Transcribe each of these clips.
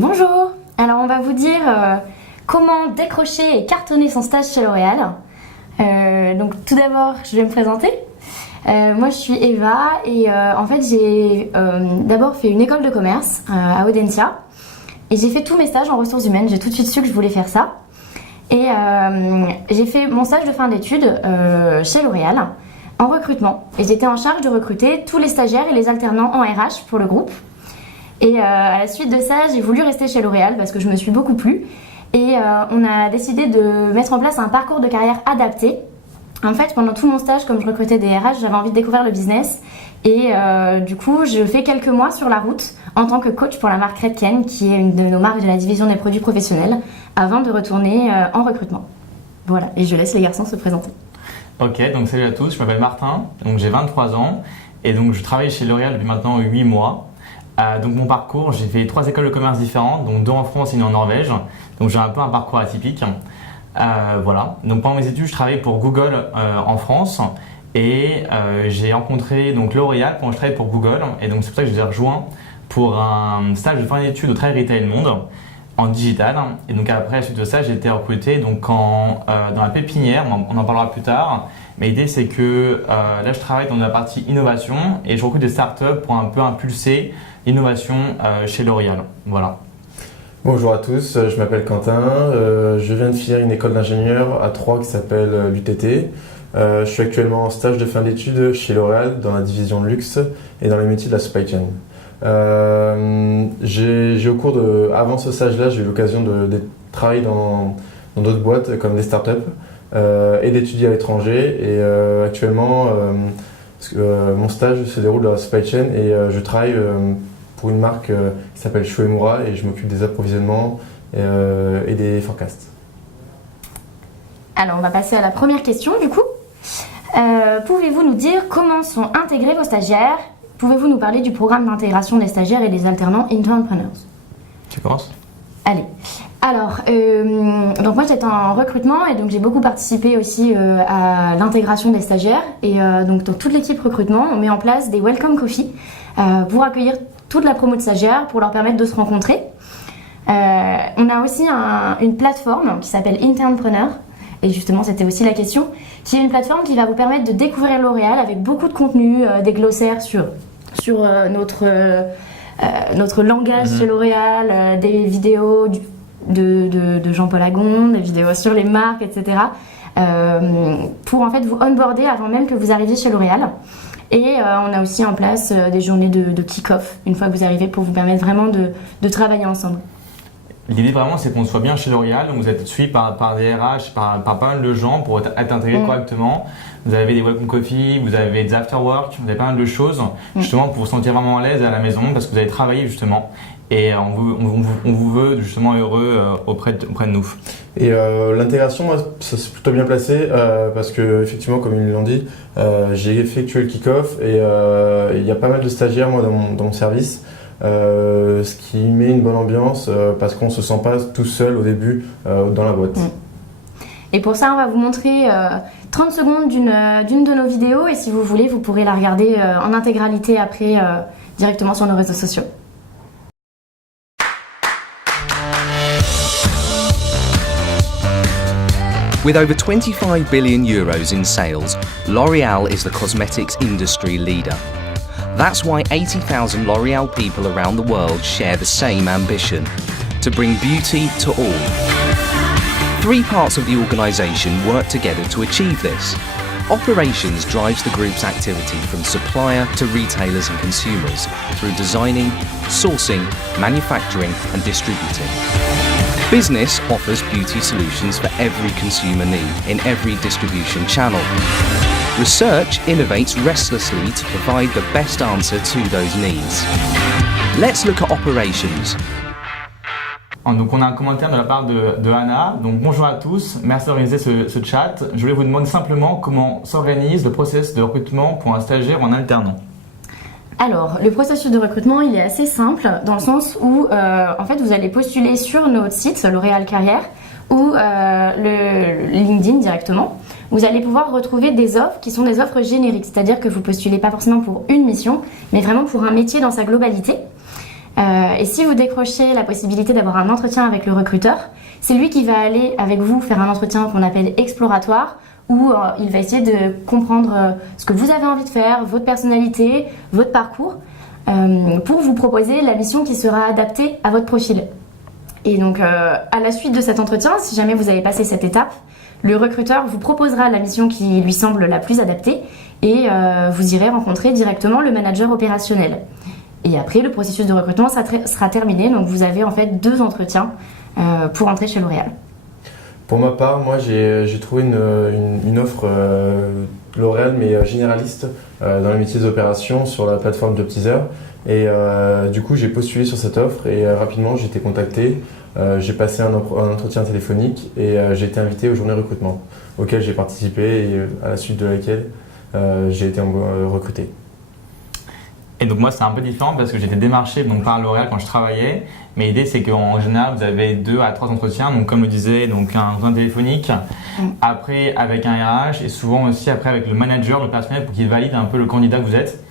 Bonjour. Alors on va vous dire comment décrocher et cartonner son stage chez L'Oréal. Donc tout d'abord, je vais me présenter. Moi je suis Eva et en fait j'ai d'abord fait une école de commerce à Audencia et j'ai fait tous mes stages en ressources humaines. J'ai tout de suite su que je voulais faire ça. Et j'ai fait mon stage de fin d'études chez L'Oréal en recrutement. Et j'étais en charge de recruter tous les stagiaires et les alternants en RH pour le groupe. Et à la suite de ça, j'ai voulu rester chez L'Oréal parce que je me suis beaucoup plu. Et on a décidé de mettre en place un parcours de carrière adapté. En fait, pendant tout mon stage, comme je recrutais des RH, j'avais envie de découvrir le business. Et du coup, je fais quelques mois sur la route en tant que coach pour la marque Redken, qui est une de nos marques de la division des produits professionnels, avant de retourner en recrutement. Voilà, et je laisse les garçons se présenter. Ok, donc salut à tous, je m'appelle Martin, donc j'ai 23 ans et donc je travaille chez L'Oréal depuis maintenant 8 mois. Donc mon parcours, j'ai fait 3 écoles de commerce différentes, donc 2 en France et 1 en Norvège. Donc j'ai un peu un parcours atypique. Voilà. Donc pendant mes études, je travaillais pour Google en France et j'ai rencontré donc L'Oréal quand je travaillais pour Google. Et donc c'est pour ça que je les ai rejoints pour un stage de fin d'études au Travel Retail Monde en digital. Et donc après, à la suite de ça, j'ai été recruté donc dans la pépinière. On en parlera plus tard. Mais l'idée, c'est que là, je travaille dans la partie innovation et je recrute des startups pour un peu impulser l'innovation chez L'Oréal. Voilà. Bonjour à tous, je m'appelle Quentin. Je viens de finir une école d'ingénieur à Troyes qui s'appelle l'UTT. Je suis actuellement en stage de fin d'études chez L'Oréal dans la division de luxe et dans les métiers de la supply chain. Avant ce stage-là, j'ai eu l'occasion de travailler dans d'autres boîtes comme des startups et d'étudier à l'étranger. Et actuellement, mon stage se déroule dans la supply chain et je travaille pour une marque qui s'appelle Shuemura et je m'occupe des approvisionnements et des forecasts. Alors on va passer à la première question du coup. Pouvez-vous nous dire comment sont intégrés vos stagiaires? Pouvez-vous nous parler du programme d'intégration des stagiaires et des alternants Internpreneurs? Tu commences? Allez. Alors, donc moi j'étais en recrutement et donc j'ai beaucoup participé aussi à l'intégration des stagiaires. Et donc dans toute l'équipe recrutement, on met en place des welcome coffee pour accueillir toute la promo de stagiaires, pour leur permettre de se rencontrer. On a aussi une plateforme qui s'appelle Internpreneur. Et justement, c'était aussi la question, qui est une plateforme qui va vous permettre de découvrir L'Oréal avec beaucoup de contenu, des glossaires sur notre langage chez L'Oréal, des vidéos de Jean-Paul Agon, des vidéos sur les marques, etc. Pour en fait vous onboarder avant même que vous arriviez chez L'Oréal. Et on a aussi en place des journées de kick-off une fois que vous arrivez pour vous permettre vraiment de travailler ensemble. L'idée vraiment, c'est qu'on soit bien chez L'Oréal, vous êtes suivi par des RH, par pas mal de gens pour être intégré correctement. Vous avez des welcome coffee, vous avez des after work, vous avez pas mal de choses justement pour vous sentir vraiment à l'aise à la maison parce que vous avez travaillé justement et on vous veut justement heureux auprès de nous. Et l'intégration, moi, ça s'est plutôt bien placé parce que effectivement, comme ils l'ont dit, j'ai effectué le kick-off et il y a pas mal de stagiaires moi dans mon service. Ce qui met une bonne ambiance parce qu'on ne se sent pas tout seul au début dans la boîte. Et pour ça, on va vous montrer 30 secondes d'une de nos vidéos et si vous voulez, vous pourrez la regarder en intégralité après directement sur nos réseaux sociaux. With over 25 billion euros in sales, L'Oréal is the cosmetics industry leader. That's why 80,000 L'Oréal people around the world share the same ambition, to bring beauty to all. 3 parts of the organisation work together to achieve this. Operations drives the group's activity from supplier to retailers and consumers through designing, sourcing, manufacturing and distributing. Business offers beauty solutions for every consumer need in every distribution channel. Research innovates restlessly to provide the best answer to those needs. Let's look at operations. Donc on a un commentaire de la part de Anna. Donc bonjour à tous, merci d'organiser ce chat. Je voulais vous demander simplement comment s'organise le processus de recrutement pour un stagiaire ou un alternant. Alors, le processus de recrutement, il est assez simple dans le sens où en fait vous allez postuler sur notre site L'Oréal Carrière ou le LinkedIn directement. Vous allez pouvoir retrouver des offres qui sont des offres génériques, c'est-à-dire que vous postulez pas forcément pour une mission, mais vraiment pour un métier dans sa globalité. Et si vous décrochez la possibilité d'avoir un entretien avec le recruteur, c'est lui qui va aller avec vous faire un entretien qu'on appelle exploratoire, où il va essayer de comprendre ce que vous avez envie de faire, votre personnalité, votre parcours, pour vous proposer la mission qui sera adaptée à votre profil. Et donc, à la suite de cet entretien, si jamais vous avez passé cette étape, le recruteur vous proposera la mission qui lui semble la plus adaptée et vous irez rencontrer directement le manager opérationnel. Et après, le processus de recrutement sera terminé, donc vous avez en fait 2 entretiens pour entrer chez L'Oréal. Pour ma part, moi j'ai trouvé une offre L'Oréal mais généraliste dans les métiers des opérations sur la plateforme JobTeaser. Et du coup j'ai postulé sur cette offre et rapidement j'ai été contacté. J'ai passé un entretien téléphonique et j'ai été invité aux journées recrutement auxquelles j'ai participé et à la suite de laquelle j'ai été recruté. Et donc moi c'est un peu différent parce que j'étais démarché donc, par L'Oréal quand je travaillais, mais l'idée c'est qu'en général vous avez 2 à 3 entretiens, donc comme le disait, donc un entretien téléphonique, après avec un RH et souvent aussi après avec le manager, le personnel pour qu'il valide un peu le candidat que vous êtes.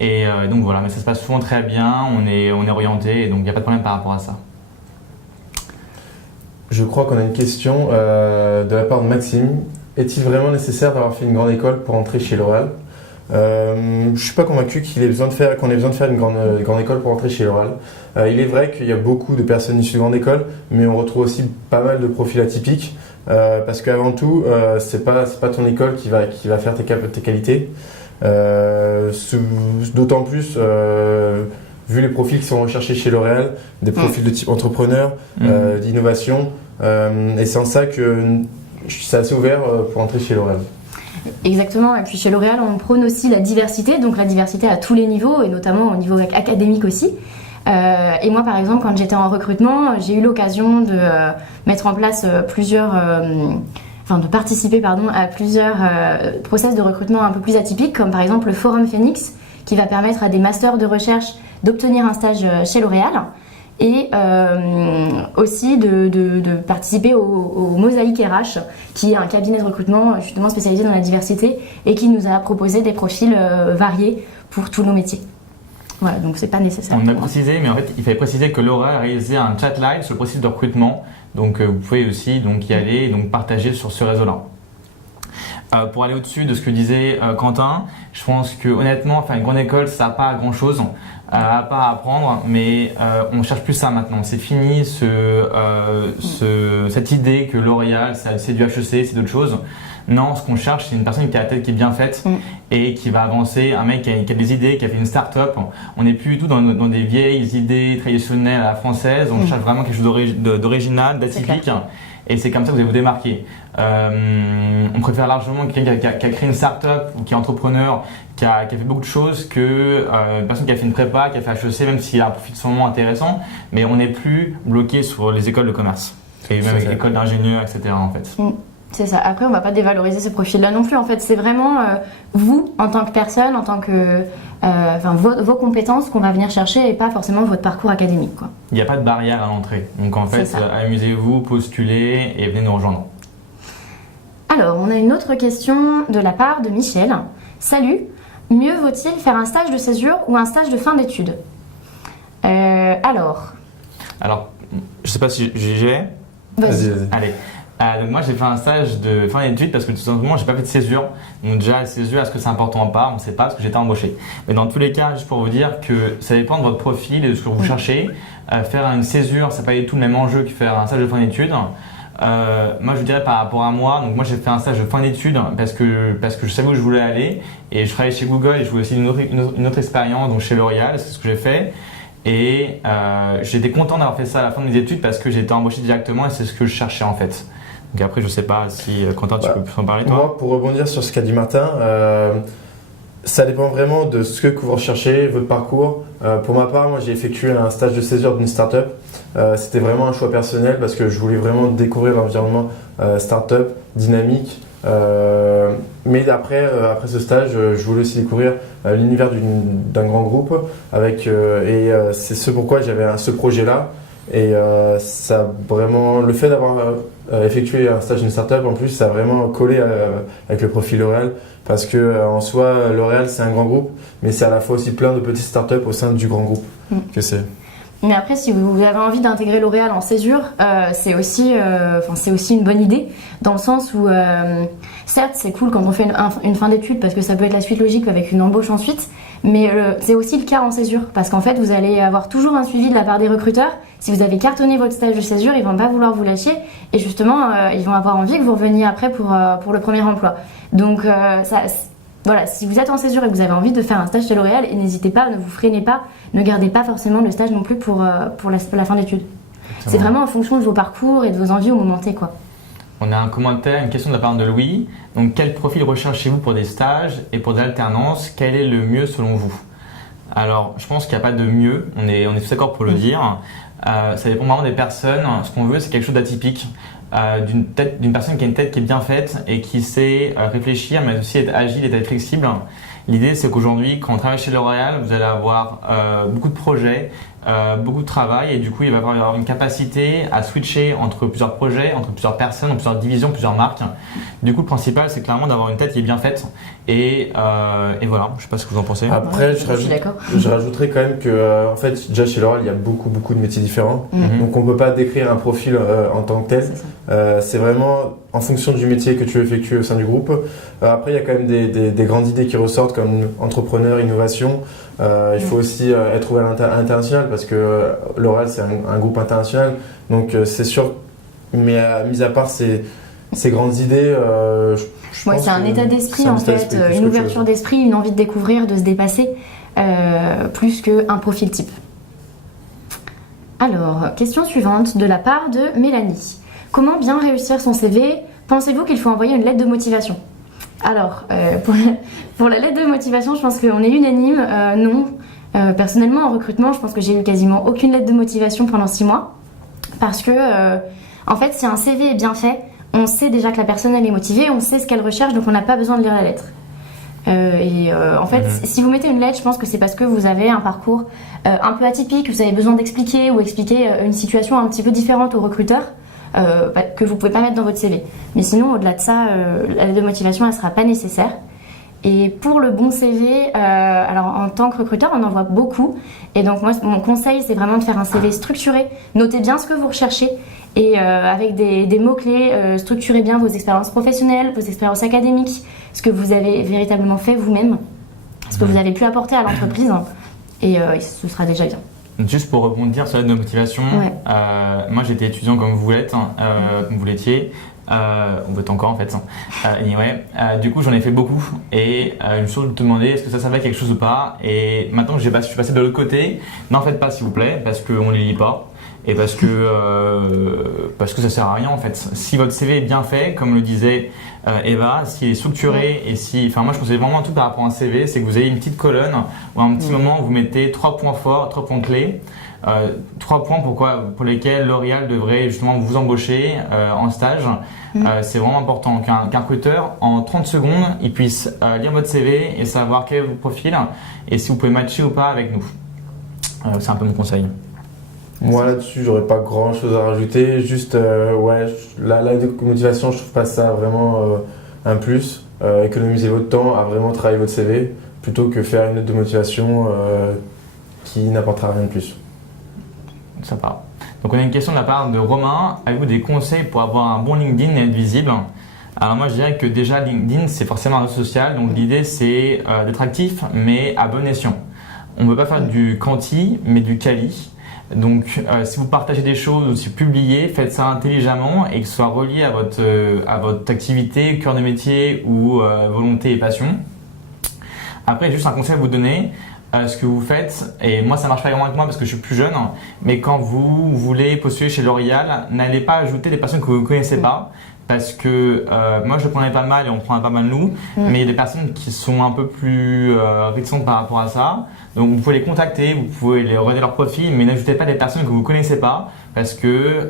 Et donc voilà, mais ça se passe souvent très bien, on est orienté et donc il n'y a pas de problème par rapport à ça. Je crois qu'on a une question de la part de Maxime. Est-il vraiment nécessaire d'avoir fait une grande école pour entrer chez L'Oréal ? Je ne suis pas convaincu qu'on ait besoin de faire une grande école pour entrer chez L'Oréal. Il est vrai qu'il y a beaucoup de personnes issues de grande école, mais on retrouve aussi pas mal de profils atypiques. Parce qu'avant tout, c'est pas ton école qui va faire tes qualités. D'autant plus vu les profils qui sont recherchés chez L'Oréal, des profils de type entrepreneur, d'innovation. Et c'est en ça que c'est assez ouvert pour entrer chez L'Oréal. Exactement, et puis chez L'Oréal on prône aussi la diversité, donc la diversité à tous les niveaux et notamment au niveau académique aussi. Et moi par exemple quand j'étais en recrutement, j'ai eu l'occasion de mettre en place de participer à plusieurs process de recrutement un peu plus atypiques, comme par exemple le Forum Phoenix, qui va permettre à des masters de recherche d'obtenir un stage chez L'Oréal. Et aussi de participer au Mosaïque RH, qui est un cabinet de recrutement justement spécialisé dans la diversité et qui nous a proposé des profils variés pour tous nos métiers. Voilà, donc c'est pas nécessaire. On a précisé, mais en fait il fallait préciser que L'Oréal a réalisé un chat live sur le processus de recrutement, donc vous pouvez aussi donc, y aller et donc partager sur ce réseau-là. Pour aller au-dessus de ce que disait Quentin, je pense que honnêtement, faire une grande école, ça n'a pas grand-chose à part apprendre, mais on cherche plus ça maintenant. C'est fini cette idée que L'Oréal, c'est du HEC, c'est d'autres choses. Non, ce qu'on cherche, c'est une personne qui a la tête qui est bien faite et qui va avancer, un mec qui a des idées, qui a fait une start-up. On n'est plus du tout dans des vieilles idées traditionnelles à la française, on cherche vraiment quelque chose d'original, d'atypique. Et c'est comme ça que vous allez vous démarquer. On préfère largement quelqu'un qui a créé une start-up ou qui est entrepreneur, qui a fait beaucoup de choses que une personne qui a fait une prépa, qui a fait HEC, même s'il a un profil sûrement intéressant, mais on n'est plus bloqué sur les écoles de commerce et même les écoles d'ingénieurs, etc. en fait. C'est ça. Après, on ne va pas dévaloriser ce profil-là non plus. En fait, c'est vraiment vous, en tant que personne, en tant que vos compétences qu'on va venir chercher et pas forcément votre parcours académique, quoi. Il n'y a pas de barrière à l'entrée. Donc en fait, amusez-vous, postulez et venez nous rejoindre. Alors, on a une autre question de la part de Michel. Salut, mieux vaut-il faire un stage de césure ou un stage de fin d'études ? Alors, je ne sais pas si j'ai. Vas-y. Allez. Donc moi j'ai fait un stage de fin d'études parce que tout simplement j'ai pas fait de césure. Donc déjà la césure, est-ce que c'est important ou pas ? On ne sait pas parce que j'étais embauché. Mais dans tous les cas, juste pour vous dire que ça dépend de votre profil et de ce que vous cherchez. Faire une césure, c'est pas du tout le même enjeu que faire un stage de fin d'études. Moi je dirais par rapport à moi, donc moi j'ai fait un stage de fin d'études parce que je savais où je voulais aller et je travaillais chez Google et je voulais aussi une autre expérience, donc chez L'Oréal, c'est ce que j'ai fait. Et j'étais content d'avoir fait ça à la fin de mes études parce que j'ai été embauché directement et c'est ce que je cherchais en fait. Donc après, je sais pas si Quentin, tu peux plus en parler toi. Moi, pour rebondir sur ce qu'a dit Martin, ça dépend vraiment de ce que vous recherchez, votre parcours. Pour ma part, moi j'ai effectué un stage de césure d'une start-up. C'était vraiment un choix personnel parce que je voulais vraiment découvrir l'environnement start-up, dynamique. Mais après ce stage, je voulais aussi découvrir l'univers d'un grand groupe et c'est ce pourquoi j'avais ce projet-là. Et ça vraiment, le fait d'avoir effectué un stage d'une startup, en plus, ça a vraiment collé avec le profil L'Oréal parce que en soi, L'Oréal c'est un grand groupe, mais c'est à la fois aussi plein de petites startups au sein du grand groupe que c'est. Mais après, si vous avez envie d'intégrer L'Oréal en césure, c'est aussi une bonne idée, dans le sens où, certes, c'est cool quand on fait une fin d'études, parce que ça peut être la suite logique avec une embauche ensuite, mais c'est aussi le cas en césure, parce qu'en fait, vous allez avoir toujours un suivi de la part des recruteurs. Si vous avez cartonné votre stage de césure, ils vont pas vouloir vous lâcher, et justement, ils vont avoir envie que vous reveniez après pour le premier emploi. Donc, voilà, si vous êtes en césure et que vous avez envie de faire un stage chez L'Oréal, n'hésitez pas, ne vous freinez pas, ne gardez pas forcément le stage non plus pour la fin d'études. C'est vraiment en fonction de vos parcours et de vos envies au moment T, quoi. On a un commentaire, une question de la part de Louis. Donc, quel profil recherchez-vous pour des stages et pour des alternances? Quel est le mieux selon vous? Alors, je pense qu'il n'y a pas de mieux, on est tous d'accord pour le dire. Ça dépend vraiment des personnes. Ce qu'on veut, c'est quelque chose d'atypique. D'une personne qui a une tête qui est bien faite et qui sait réfléchir, mais aussi être agile et être flexible. L'idée, c'est qu'aujourd'hui, quand on travaille chez L'Oréal, vous allez avoir beaucoup de projets, beaucoup de travail, et du coup, il va y avoir une capacité à switcher entre plusieurs projets, entre plusieurs personnes, entre plusieurs divisions, plusieurs marques. Du coup, le principal, c'est clairement d'avoir une tête qui est bien faite. Et voilà, je ne sais pas ce que vous en pensez. Après, Ouais, je suis d'accord. je rajouterais quand même que, en fait, déjà chez L'Oréal, il y a beaucoup de métiers différents. Donc, on ne peut pas décrire un profil en tant que tel. C'est vraiment en fonction du métier que tu effectues au sein du groupe. Après, il y a quand même des grandes idées qui ressortent comme entrepreneur, innovation. Il faut aussi être ouvert à l'international parce que L'Oréal, c'est un groupe international. Donc, c'est sûr, mais mis à part ces grandes idées, je pense C'est un que état d'esprit c'est un en état fait, d'esprit, plus une qu'autre ouverture chose. d'esprit, une envie de découvrir, de se dépasser, plus qu'un profil type. Alors, question suivante de la part de Mélanie. Comment bien réussir son CV? Pensez-vous qu'il faut envoyer une lettre de motivation? Alors, pour la lettre de motivation, je pense qu'on est unanime, non. Personnellement, en recrutement, je pense que j'ai eu quasiment aucune lettre de motivation pendant 6 mois. Parce que, en fait, si un CV est bien fait, on sait déjà que la personne elle est motivée, on sait ce qu'elle recherche, donc on n'a pas besoin de lire la lettre. En fait, si vous mettez une lettre, je pense que c'est parce que vous avez un parcours un peu atypique, vous avez besoin d'expliquer ou expliquer une situation un petit peu différente au recruteur que vous pouvez pas mettre dans votre CV. Mais sinon, au-delà de ça, la lettre de motivation, elle sera pas nécessaire. Et pour le bon CV, alors en tant que recruteur, on en voit beaucoup. Et donc moi, mon conseil, c'est vraiment de faire un CV structuré. Notez bien ce que vous recherchez et avec des mots-clés, structurez bien vos expériences professionnelles, vos expériences académiques, ce que vous avez véritablement fait vous-même, ce que vous avez pu apporter à l'entreprise. Et ce sera déjà bien. Juste pour rebondir sur la lettre de motivation, moi j'étais étudiant comme vous l'êtes, comme vous l'étiez. On veut encore en fait. Anyway, du coup j'en ai fait beaucoup et je me suis toujours demandé est-ce que ça servait à quelque chose ou pas. Et maintenant que je suis passé de l'autre côté, n'en faites pas s'il vous plaît parce qu'on ne les lit pas et parce que ça sert à rien en fait. Si votre CV est bien fait, comme le disait Eva, s'il est structuré et moi je conseille vraiment un truc par rapport à un CV, c'est que vous ayez une petite colonne ou un petit moment où vous mettez 3 points forts, 3 points clés. 3 points pour lesquels L'Oréal devrait justement vous embaucher en stage. C'est vraiment important qu'un recruteur, en 30 secondes, il puisse lire votre CV et savoir quel est votre profil et si vous pouvez matcher ou pas avec nous. C'est un peu mon conseil. Moi là-dessus, j'aurais pas grand-chose à rajouter. Juste, la motivation, je trouve pas ça vraiment un plus. Économiser votre temps à vraiment travailler votre CV plutôt que faire une lettre de motivation qui n'apportera rien de plus. Sympa. Donc on a une question de la part de Romain. Avez-vous des conseils pour avoir un bon LinkedIn et être visible? Alors moi je dirais que déjà LinkedIn c'est forcément un réseau social, donc l'idée c'est d'être actif mais à bon escient. On ne veut pas faire du quanti mais du quali. Donc si vous partagez des choses ou si vous publiez, faites ça intelligemment et que ce soit relié à votre activité, cœur de métier ou volonté et passion. Après juste un conseil à vous donner. Ce que vous faites, et moi ça marche pas vraiment avec moi parce que je suis plus jeune, mais quand vous voulez postuler chez L'Oréal, n'allez pas ajouter des personnes que vous ne connaissez pas, parce que moi je le prenais pas mal et on prend pas mal nous, mais il y a des personnes qui sont un peu plus réticentes par rapport à ça, donc vous pouvez les contacter, vous pouvez les regarder leur profil, mais n'ajoutez pas des personnes que vous ne connaissez pas, parce que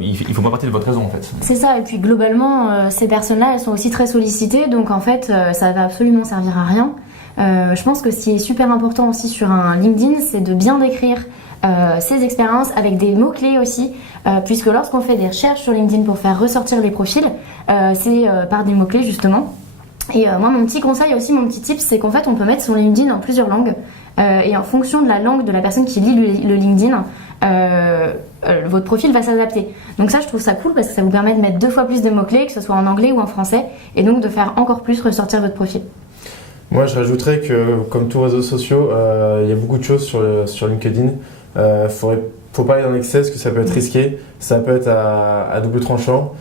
il faut pas partir de votre raison en fait. C'est ça, et puis globalement, ces personnes-là, elles sont aussi très sollicitées, donc en fait, ça va absolument servir à rien. Je pense que ce qui est super important aussi sur un LinkedIn, c'est de bien décrire ses expériences avec des mots-clés aussi, puisque lorsqu'on fait des recherches sur LinkedIn pour faire ressortir les profils, c'est par des mots-clés justement. Et moi, mon petit conseil aussi, mon petit tip, c'est qu'en fait, on peut mettre son LinkedIn en plusieurs langues. Et en fonction de la langue de la personne qui lit le LinkedIn, votre profil va s'adapter. Donc ça, je trouve ça cool parce que ça vous permet de mettre 2 fois plus de mots-clés, que ce soit en anglais ou en français, et donc de faire encore plus ressortir votre profil. Moi, je rajouterais que, comme tous réseaux sociaux, il y a beaucoup de choses sur LinkedIn. Faut pas aller dans l'excès parce que ça peut être risqué, ça peut être à double tranchant.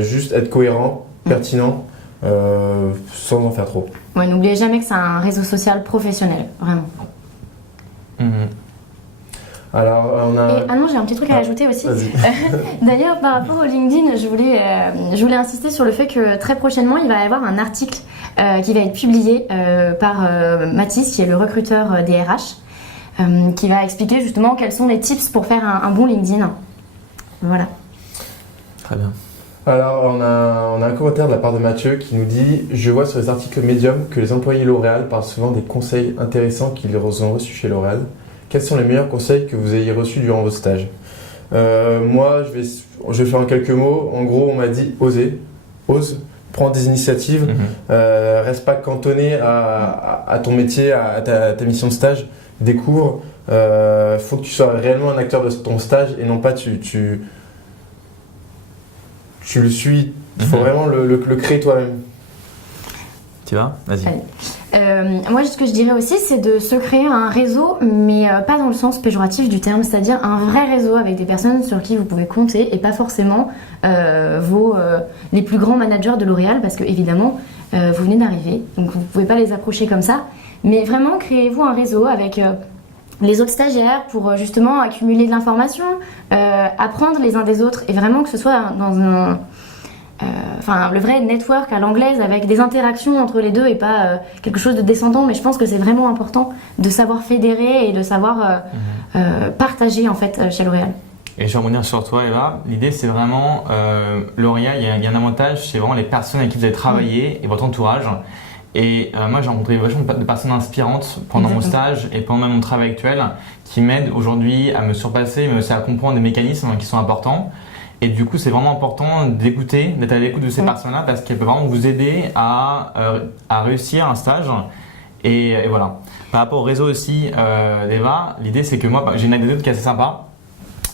Juste être cohérent, pertinent, sans en faire trop. Ouais, n'oubliez jamais que c'est un réseau social professionnel, vraiment. Alors, on a... Ah non, j'ai un petit truc à ajouter aussi. Vas-y. D'ailleurs, par rapport au LinkedIn, je voulais insister sur le fait que très prochainement, il va y avoir un article qui va être publié par Mathis, qui est le recruteur des RH, qui va expliquer justement quels sont les tips pour faire un bon LinkedIn. Voilà. Très bien. Alors, on a un commentaire de la part de Mathieu qui nous dit « Je vois sur les articles Medium que les employés L'Oréal parlent souvent des conseils intéressants qu'ils ont reçus chez L'Oréal. Quels sont les meilleurs conseils que vous ayez reçus durant vos stages ?» Moi, je vais faire en quelques mots. En gros, on m'a dit « ose, prends des initiatives, reste pas cantonné à ton métier, à ta mission de stage, découvre. Faut que tu sois réellement un acteur de ton stage et non pas tu le suis. Il faut vraiment le créer toi-même. Tu vas ? Vas-y. Moi, ce que je dirais aussi, c'est de se créer un réseau, mais pas dans le sens péjoratif du terme, c'est-à-dire un vrai réseau avec des personnes sur qui vous pouvez compter et pas forcément les plus grands managers de L'Oréal, parce que évidemment, vous venez d'arriver, donc vous pouvez pas les approcher comme ça. Mais vraiment, créez-vous un réseau avec les autres stagiaires pour justement accumuler de l'information, apprendre les uns des autres et vraiment que ce soit dans le vrai network à l'anglaise avec des interactions entre les deux et pas quelque chose de descendant. Mais je pense que c'est vraiment important de savoir fédérer et de savoir partager en fait chez L'Oréal. Et je vais rebondir sur toi, Eva. L'idée, c'est vraiment L'Oréal, il y a un avantage, c'est vraiment les personnes avec qui vous allez travailler et votre entourage. Et moi, j'ai rencontré vachement de personnes inspirantes pendant mon stage et pendant mon travail actuel qui m'aident aujourd'hui à me surpasser, mais aussi à comprendre des mécanismes qui sont importants. Et du coup, c'est vraiment important d'écouter, d'être à l'écoute de ces personnes-là parce qu'elles peuvent vraiment vous aider à réussir un stage. Et voilà. Par rapport au réseau aussi d'Eva, l'idée, c'est que moi, j'ai une anecdote qui est assez sympa.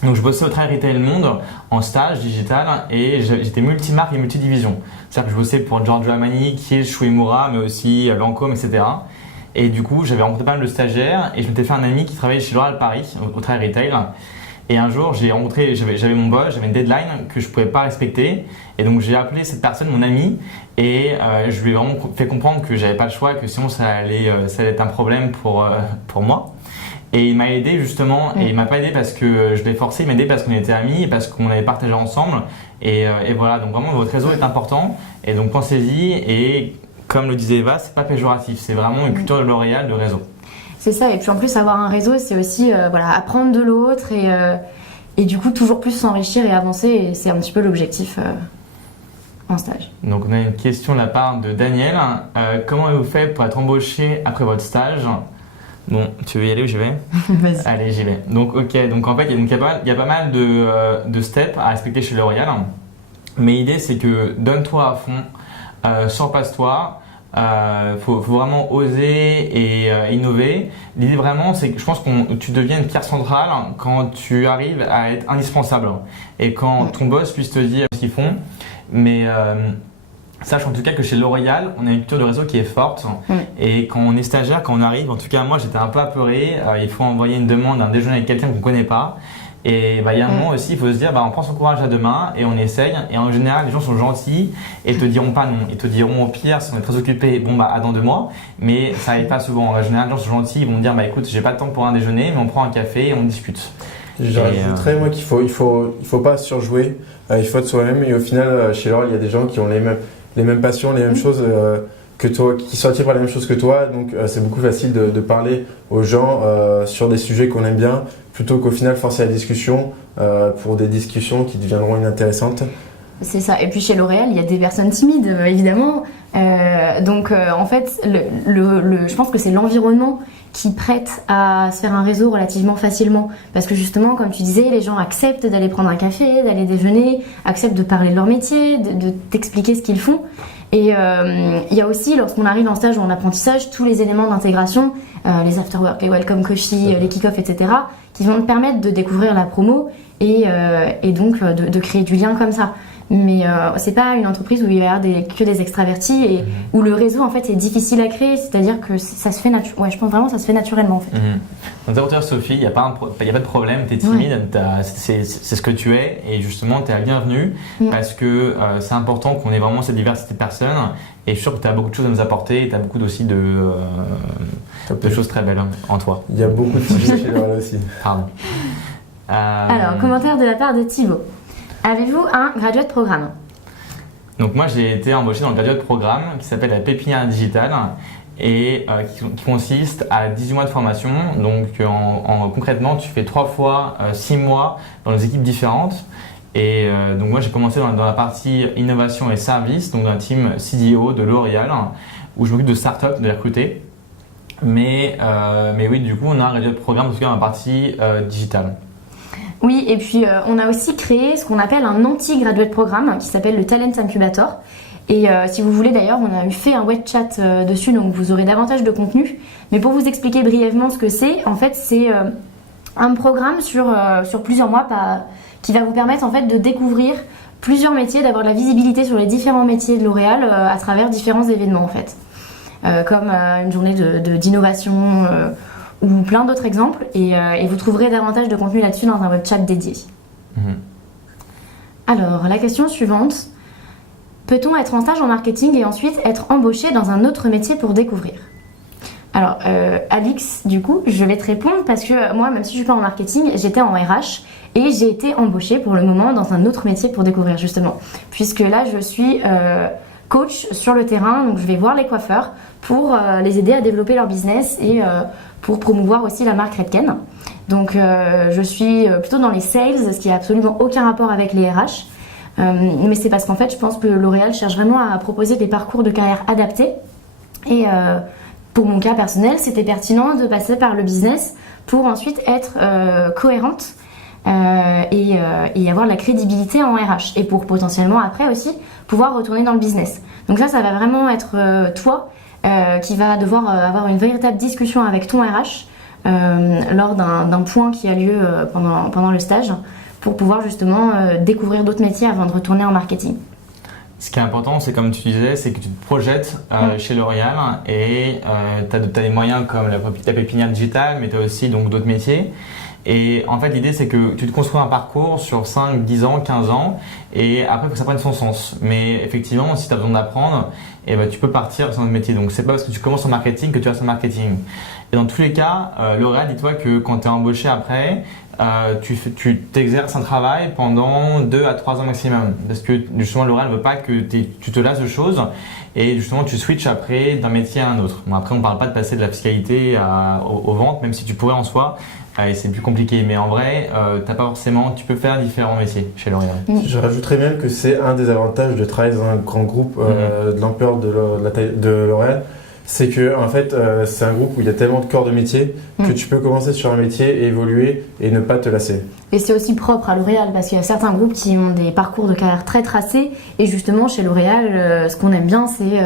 Donc je bossais au Travel Retail Monde en stage digital et j'étais multimarque et multidivision. C'est-à-dire que je bossais pour Giorgio Armani, Kiehl's, Schuemura, mais aussi Lancôme, etc. Et du coup, j'avais rencontré pas mal de stagiaires et je m'étais fait un ami qui travaillait chez L'Oréal Paris au Travel Retail. Et un jour, j'avais mon boss, j'avais une deadline que je pouvais pas respecter. Et donc j'ai appelé cette personne, mon ami, et je lui ai vraiment fait comprendre que j'avais pas le choix, que sinon ça allait être un problème pour moi. Et il m'a aidé justement, et il m'a pas aidé parce que je l'ai forcé, il m'a aidé parce qu'on était amis et parce qu'on avait partagé ensemble. Et voilà, donc vraiment votre réseau est important. Et donc pensez-y, et comme le disait Eva, c'est pas péjoratif, c'est vraiment une culture de L'Oréal de réseau. C'est ça, et puis en plus avoir un réseau, c'est aussi apprendre de l'autre et du coup toujours plus s'enrichir et avancer, et c'est un petit peu l'objectif en stage. Donc on a une question de la part de Daniel. Comment avez-vous fait pour être embauché après votre stage ? Bon, tu veux y aller ou j'y vais ? Vas-y. Allez, j'y vais. Donc ok, donc en fait il y a pas mal de steps à respecter chez L'Oréal. Mais l'idée c'est que donne-toi à fond, surpasse-toi. Faut vraiment oser et innover. L'idée vraiment, c'est que je pense que tu deviens une pierre centrale quand tu arrives à être indispensable et quand ton boss puisse te dire ce qu'ils font. Mais sache en tout cas que chez L'Oréal, on a une culture de réseau qui est forte. Et quand on est stagiaire, quand on arrive, en tout cas moi j'étais un peu apeuré. Il faut envoyer une demande, un déjeuner avec quelqu'un qu'on ne connaît pas. Et il y a un moment aussi, il faut se dire, on prend son courage à deux mains et on essaye. Et en général, les gens sont gentils et te diront pas non. Ils te diront au pire, si on est très occupé, à dans 2 mois. Mais ça n'arrive pas souvent. En général, les gens sont gentils, ils vont dire, écoute, j'ai pas de temps pour un déjeuner, mais on prend un café et on discute. Je rajouterais moi qu'il faut pas surjouer. Il faut être soi-même. Et au final, chez L'Oréal, il y a des gens qui ont les mêmes passions, les mêmes choses que toi, qui sont attirés par les mêmes choses que toi. Donc c'est beaucoup facile de parler aux gens sur des sujets qu'on aime bien, plutôt qu'au final forcer la discussion pour des discussions qui deviendront inintéressantes. C'est ça. Et puis chez L'Oréal, il y a des personnes timides, évidemment. Donc en fait, je pense que c'est l'environnement qui prête à se faire un réseau relativement facilement. Parce que justement, comme tu disais, les gens acceptent d'aller prendre un café, d'aller déjeuner, acceptent de parler de leur métier, de t'expliquer ce qu'ils font. Et il y a aussi, lorsqu'on arrive en stage ou en apprentissage, tous les éléments d'intégration, les afterwork, les welcome coffee, les kick-off, etc., qui vont te permettre de découvrir la promo et donc de créer du lien comme ça. Mais c'est pas une entreprise où il y a que des extravertis et où le réseau en fait est difficile à créer, c'est-à-dire que ça se fait je pense vraiment que ça se fait naturellement en fait. Dans ta voiture, Sophie, il n'y a pas de problème, tu es timide, c'est ce que tu es et justement tu es la bienvenue parce que c'est important qu'on ait vraiment cette diversité de personnes et je suis sûr que tu as beaucoup de choses à nous apporter et tu as beaucoup aussi de choses très belles en toi. Il y a beaucoup de sujets chez L'Oréal aussi. Pardon. Alors, commentaire de la part de Thibaut. Avez-vous un graduate programme? Donc moi j'ai été embauché dans le graduate programme qui s'appelle la Pépinière Digitale et qui consiste à 18 mois de formation. Donc concrètement tu fais 3 fois 6 mois dans des équipes différentes. Et donc moi j'ai commencé dans la partie innovation et services, donc dans la team CDO de L'Oréal où je m'occupe de start-up, de les recruter. Mais oui, du coup on a un graduate programme en tout cas dans la partie digitale. Oui, et puis on a aussi créé ce qu'on appelle un anti-graduate programme qui s'appelle le Talent Incubator. Et si vous voulez d'ailleurs, on a fait un web chat dessus, donc vous aurez davantage de contenu. Mais pour vous expliquer brièvement ce que c'est, en fait c'est un programme sur plusieurs mois qui va vous permettre en fait de découvrir plusieurs métiers, d'avoir de la visibilité sur les différents métiers de L'Oréal à travers différents événements en fait. Comme une journée d'innovation ou plein d'autres exemples et vous trouverez davantage de contenu là-dessus dans un web chat dédié. Alors, la question suivante. Peut-on être en stage en marketing et ensuite être embauché dans un autre métier pour découvrir? Alors, Alix, du coup, je vais te répondre parce que moi, même si je suis pas en marketing, j'étais en RH et j'ai été embauchée pour le moment dans un autre métier pour découvrir justement. Puisque là, je suis coach sur le terrain, donc je vais voir les coiffeurs pour les aider à développer leur business et pour promouvoir aussi la marque Redken. Donc je suis plutôt dans les sales, ce qui n'a absolument aucun rapport avec les RH. Mais c'est parce qu'en fait je pense que L'Oréal cherche vraiment à proposer des parcours de carrière adaptés. Et pour mon cas personnel, c'était pertinent de passer par le business pour ensuite être cohérente et avoir de la crédibilité en RH. Et pour potentiellement après aussi pouvoir retourner dans le business. Donc ça va vraiment être toi qui va devoir avoir une véritable discussion avec ton RH lors d'un point qui a lieu pendant le stage pour pouvoir justement découvrir d'autres métiers avant de retourner en marketing. Ce qui est important, c'est comme tu disais, c'est que tu te projettes chez L'Oréal et tu as des moyens comme la pépinière digitale, mais tu as aussi donc d'autres métiers. Et en fait, l'idée, c'est que tu te construis un parcours sur 5, 10 ans, 15 ans et après, il faut que ça prenne son sens. Mais effectivement, si tu as besoin d'apprendre, tu peux partir sur un autre métier. Donc, c'est pas parce que tu commences en marketing que tu restes en marketing. Et dans tous les cas, L'Oréal, dis-toi que quand tu es embauché après, tu t'exerces un travail pendant 2 à 3 ans maximum. Parce que justement, L'Oréal ne veut pas que tu te lasses de choses et justement, tu switches après d'un métier à un autre. Bon, après, on ne parle pas de passer de la fiscalité aux ventes, même si tu pourrais en soi. Et c'est plus compliqué, mais en vrai, tu peux faire différents métiers chez L'Oréal. Je rajouterais même que c'est un des avantages de travailler dans un grand groupe de l'ampleur de L'Oréal, c'est que en fait, c'est un groupe où il y a tellement de corps de métier que tu peux commencer sur un métier et évoluer et ne pas te lasser. Et c'est aussi propre à L'Oréal parce qu'il y a certains groupes qui ont des parcours de carrière très tracés et justement chez L'Oréal, ce qu'on aime bien, c'est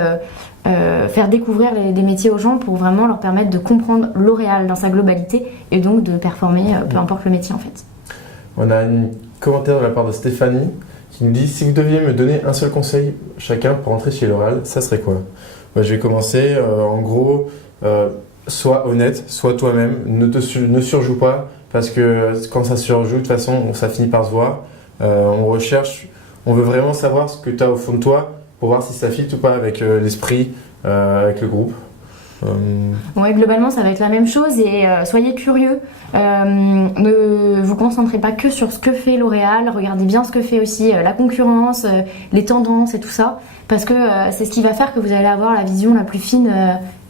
faire découvrir des métiers aux gens pour vraiment leur permettre de comprendre L'Oréal dans sa globalité et donc de performer peu importe le métier en fait. On a un commentaire de la part de Stéphanie qui nous dit: si vous deviez me donner un seul conseil chacun pour entrer chez L'Oréal, ça serait quoi? Je vais commencer. En gros, sois honnête, sois toi-même, ne surjoue pas parce que quand ça surjoue, de toute façon, ça finit par se voir. On veut vraiment savoir ce que tu as au fond de toi pour voir si ça fit ou pas avec l'esprit, avec le groupe. Ouais, globalement, ça va être la même chose et soyez curieux. Ne vous concentrez pas que sur ce que fait L'Oréal, regardez bien ce que fait aussi la concurrence, les tendances et tout ça, parce que c'est ce qui va faire que vous allez avoir la vision la plus fine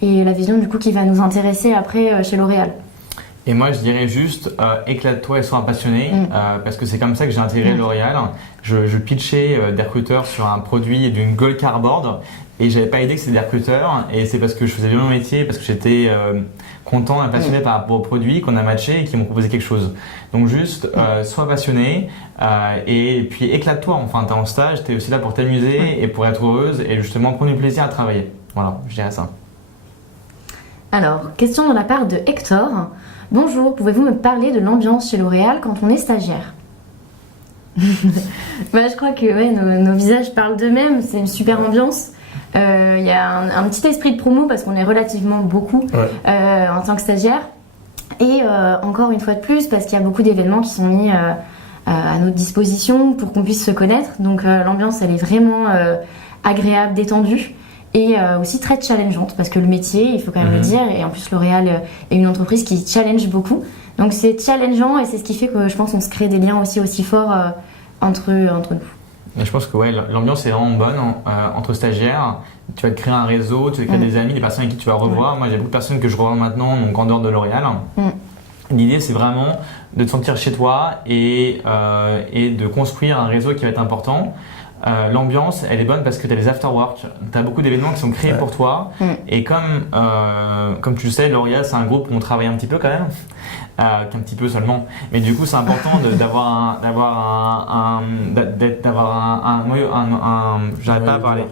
et la vision du coup qui va nous intéresser après chez L'Oréal. Et moi, je dirais juste éclate-toi et sois un passionné, parce que c'est comme ça que j'ai intégré L'Oréal. Je pitchais des recruteurs sur un produit d'une Gold Cardboard et j'avais pas idée que c'était des recruteurs. Et c'est parce que je faisais bien mon métier, parce que j'étais content et passionné par rapport au produit, qu'on a matché et qui m'ont proposé quelque chose. Donc juste, sois passionné et puis éclate-toi. Enfin, t'es en stage, t'es aussi là pour t'amuser et pour être heureuse et justement prendre du plaisir à travailler. Voilà, je dirais ça. Alors, question de la part de Hector. Bonjour, pouvez-vous me parler de l'ambiance chez L'Oréal quand on est stagiaire? Je crois que nos visages parlent d'eux-mêmes, c'est une super ambiance. Il y a un petit esprit de promo parce qu'on est relativement beaucoup en tant que stagiaire. Et encore une fois de plus, parce qu'il y a beaucoup d'événements qui sont mis à notre disposition pour qu'on puisse se connaître. Donc l'ambiance, elle est vraiment agréable, détendue. Et aussi très challengeante parce que le métier, il faut quand même le dire, et en plus L'Oréal est une entreprise qui challenge beaucoup. Donc c'est challengeant et c'est ce qui fait que je pense qu'on se crée des liens aussi forts entre nous. Mais je pense que l'ambiance est vraiment bonne entre stagiaires. Tu vas te créer un réseau, tu vas créer des amis, des personnes avec qui tu vas revoir. Moi j'ai beaucoup de personnes que je revois maintenant, donc en dehors de L'Oréal. L'idée c'est vraiment de te sentir chez toi et de construire un réseau qui va être important. L'ambiance, elle est bonne parce que tu as les after-work, tu as beaucoup d'événements qui sont créés pour toi. Et comme tu le sais, L'Oréal, c'est un groupe où on travaille un petit peu quand même, qu'un petit peu seulement. Mais du coup, c'est important d'avoir un noyau, j'arrête pas à parler,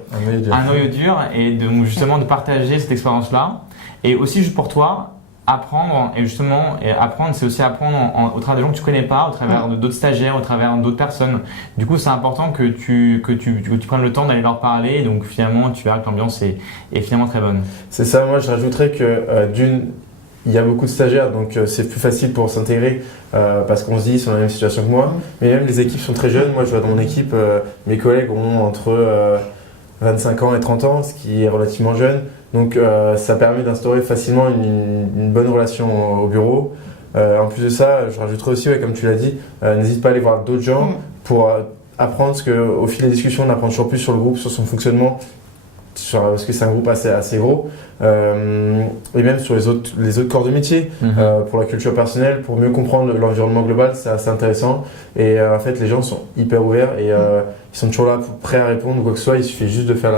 un noyau dur et justement de partager cette expérience-là. Et aussi juste pour toi, apprendre apprendre, c'est aussi apprendre au travers des gens que tu connais pas, au travers d'autres stagiaires, au travers d'autres personnes. Du coup, c'est important que tu prennes le temps d'aller leur parler. Donc finalement, tu verras que l'ambiance est finalement très bonne. C'est ça. Moi, je rajouterais que il y a beaucoup de stagiaires, donc c'est plus facile pour s'intégrer parce qu'on se dit ils sont dans la même situation que moi. Mais même les équipes sont très jeunes. Moi, je vois dans mon équipe, mes collègues ont entre 25 ans et 30 ans, ce qui est relativement jeune. Donc ça permet d'instaurer facilement une bonne relation au bureau. En plus de ça, je rajouterais aussi, comme tu l'as dit, n'hésite pas à aller voir d'autres gens pour apprendre, parce qu'au fil des discussions, on apprend toujours plus sur le groupe, sur son fonctionnement, parce que c'est un groupe assez gros, et même sur les autres corps de métier, pour la culture personnelle, pour mieux comprendre l'environnement global, c'est assez intéressant. Et en fait, les gens sont hyper ouverts et ils sont toujours là, prêts à répondre ou quoi que ce soit, il suffit juste de faire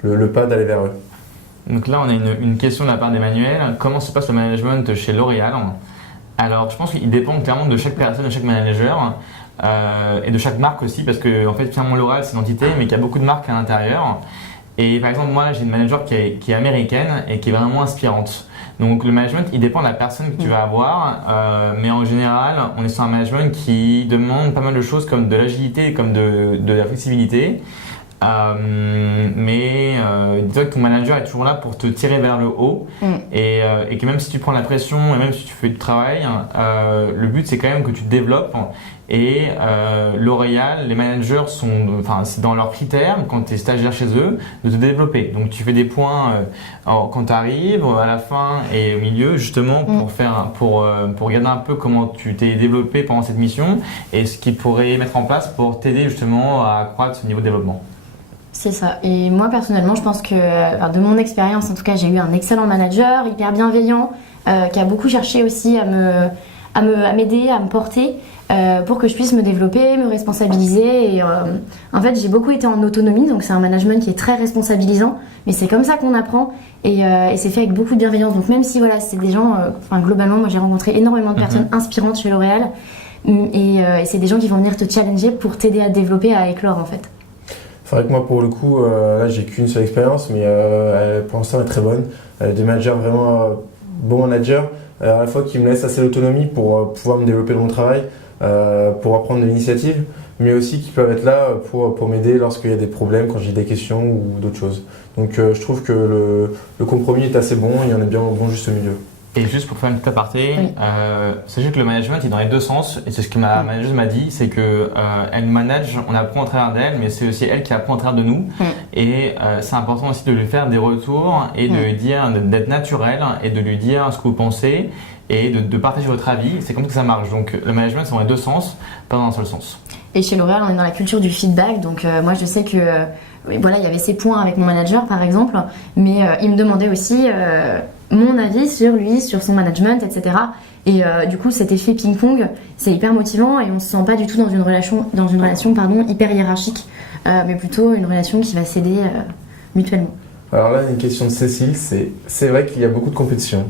le pas d'aller vers eux. Donc là, on a une question de la part d'Emmanuel. Comment se passe le management chez L'Oréal? Alors, je pense qu'il dépend clairement de chaque personne, de chaque manager et de chaque marque aussi, parce que en fait, finalement, L'Oréal, c'est une entité, mais qu'il y a beaucoup de marques à l'intérieur. Et par exemple, moi, j'ai une manager qui est américaine et qui est vraiment inspirante. Donc, le management, il dépend de la personne que tu vas avoir, mais en général, on est sur un management qui demande pas mal de choses comme de l'agilité, comme de la flexibilité. Mais dis-toi que ton manager est toujours là pour te tirer vers le haut et que même si tu prends la pression et même si tu fais du travail, le but c'est quand même que tu te développes. Et L'Oréal, les managers c'est dans leurs critères quand tu es stagiaire chez eux de te développer. Donc tu fais des points quand tu arrives, à la fin et au milieu justement pour regarder un peu comment tu t'es développé pendant cette mission et ce qu'ils pourraient mettre en place pour t'aider justement à accroître ce niveau de développement. C'est ça. Et moi, personnellement, je pense que, de mon expérience, en tout cas, j'ai eu un excellent manager, hyper bienveillant, qui a beaucoup cherché aussi à m'aider, à me porter, pour que je puisse me développer, me responsabiliser. Et en fait, j'ai beaucoup été en autonomie, donc c'est un management qui est très responsabilisant, mais c'est comme ça qu'on apprend, et c'est fait avec beaucoup de bienveillance. Donc même si, c'est des gens, globalement, moi j'ai rencontré énormément de personnes inspirantes chez L'Oréal, et c'est des gens qui vont venir te challenger pour t'aider à te développer, à éclore, en fait. C'est vrai que moi, pour le coup, là, j'ai qu'une seule expérience, mais pour l'instant, elle est très bonne. Des managers vraiment bons managers, à la fois qui me laissent assez d'autonomie pour pouvoir me développer dans mon travail, pour apprendre de l'initiative, mais aussi qui peuvent être là pour m'aider lorsqu'il y a des problèmes, quand j'ai des questions ou d'autres choses. Donc, je trouve que le compromis est assez bon, il y en a bien un bon juste milieu. Et juste pour faire une petite aparté, sachez que le management est dans les deux sens, et c'est ce que ma manageuse m'a dit, c'est que elle manage, on apprend à travers d'elle, mais c'est aussi elle qui apprend à travers de nous. Et c'est important aussi de lui faire des retours et de lui dire d'être naturel et de lui dire ce que vous pensez et de partager votre avis. C'est comme ça que ça marche. Donc le management c'est dans les deux sens, pas dans un seul sens. Et chez L'Oréal, on est dans la culture du feedback, donc moi je sais que il y avait ces points avec mon manager par exemple, mais il me demandait aussi mon avis sur lui, sur son management, etc. Et du coup, cet effet ping-pong, c'est hyper motivant et on se sent pas du tout dans une relation hyper hiérarchique, mais plutôt une relation qui va s'aider mutuellement. Alors là, une question de Cécile, c'est vrai qu'il y a beaucoup de compétition.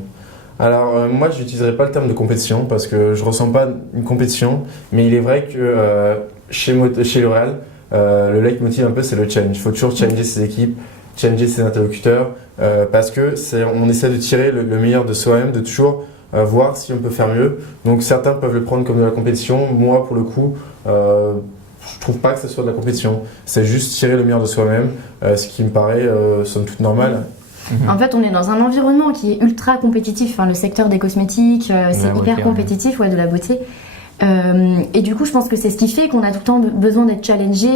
Alors moi je n'utiliserai pas le terme de compétition parce que je ressens pas une compétition, mais il est vrai que chez L'Oréal, le leitmotiv un peu c'est le challenge. Il faut toujours challenger ses équipes, challenger ses interlocuteurs parce que on essaie de tirer le meilleur de soi-même, de toujours voir si on peut faire mieux. Donc certains peuvent le prendre comme de la compétition, moi pour le coup je trouve pas que ce soit de la compétition, c'est juste tirer le meilleur de soi-même, ce qui me paraît somme toute normal. En fait, on est dans un environnement qui est ultra compétitif. Enfin, le secteur des cosmétiques, c'est hyper compétitif, de la beauté. Et du coup, je pense que c'est ce qui fait qu'on a tout le temps besoin d'être challengé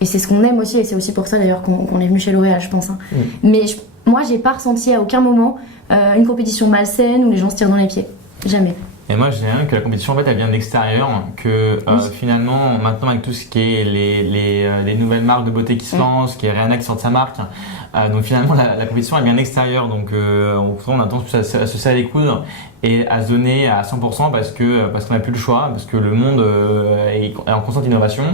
et c'est ce qu'on aime aussi. Et c'est aussi pour ça d'ailleurs qu'on est venu chez L'Oréal, je pense. Mais moi, j'ai pas ressenti à aucun moment une compétition malsaine où les gens se tirent dans les pieds. Jamais. Et moi, je dirais que la compétition, en fait, elle vient de l'extérieur, que finalement, maintenant, avec tout ce qui est les nouvelles marques de beauté qui se lancent, qui est Rihanna qui sort de sa marque, donc finalement, la compétition, elle vient de l'extérieur, donc on a tendance à se serrer les coudes et à se donner à 100% parce qu'on n'a plus le choix, parce que le monde est en constante innovation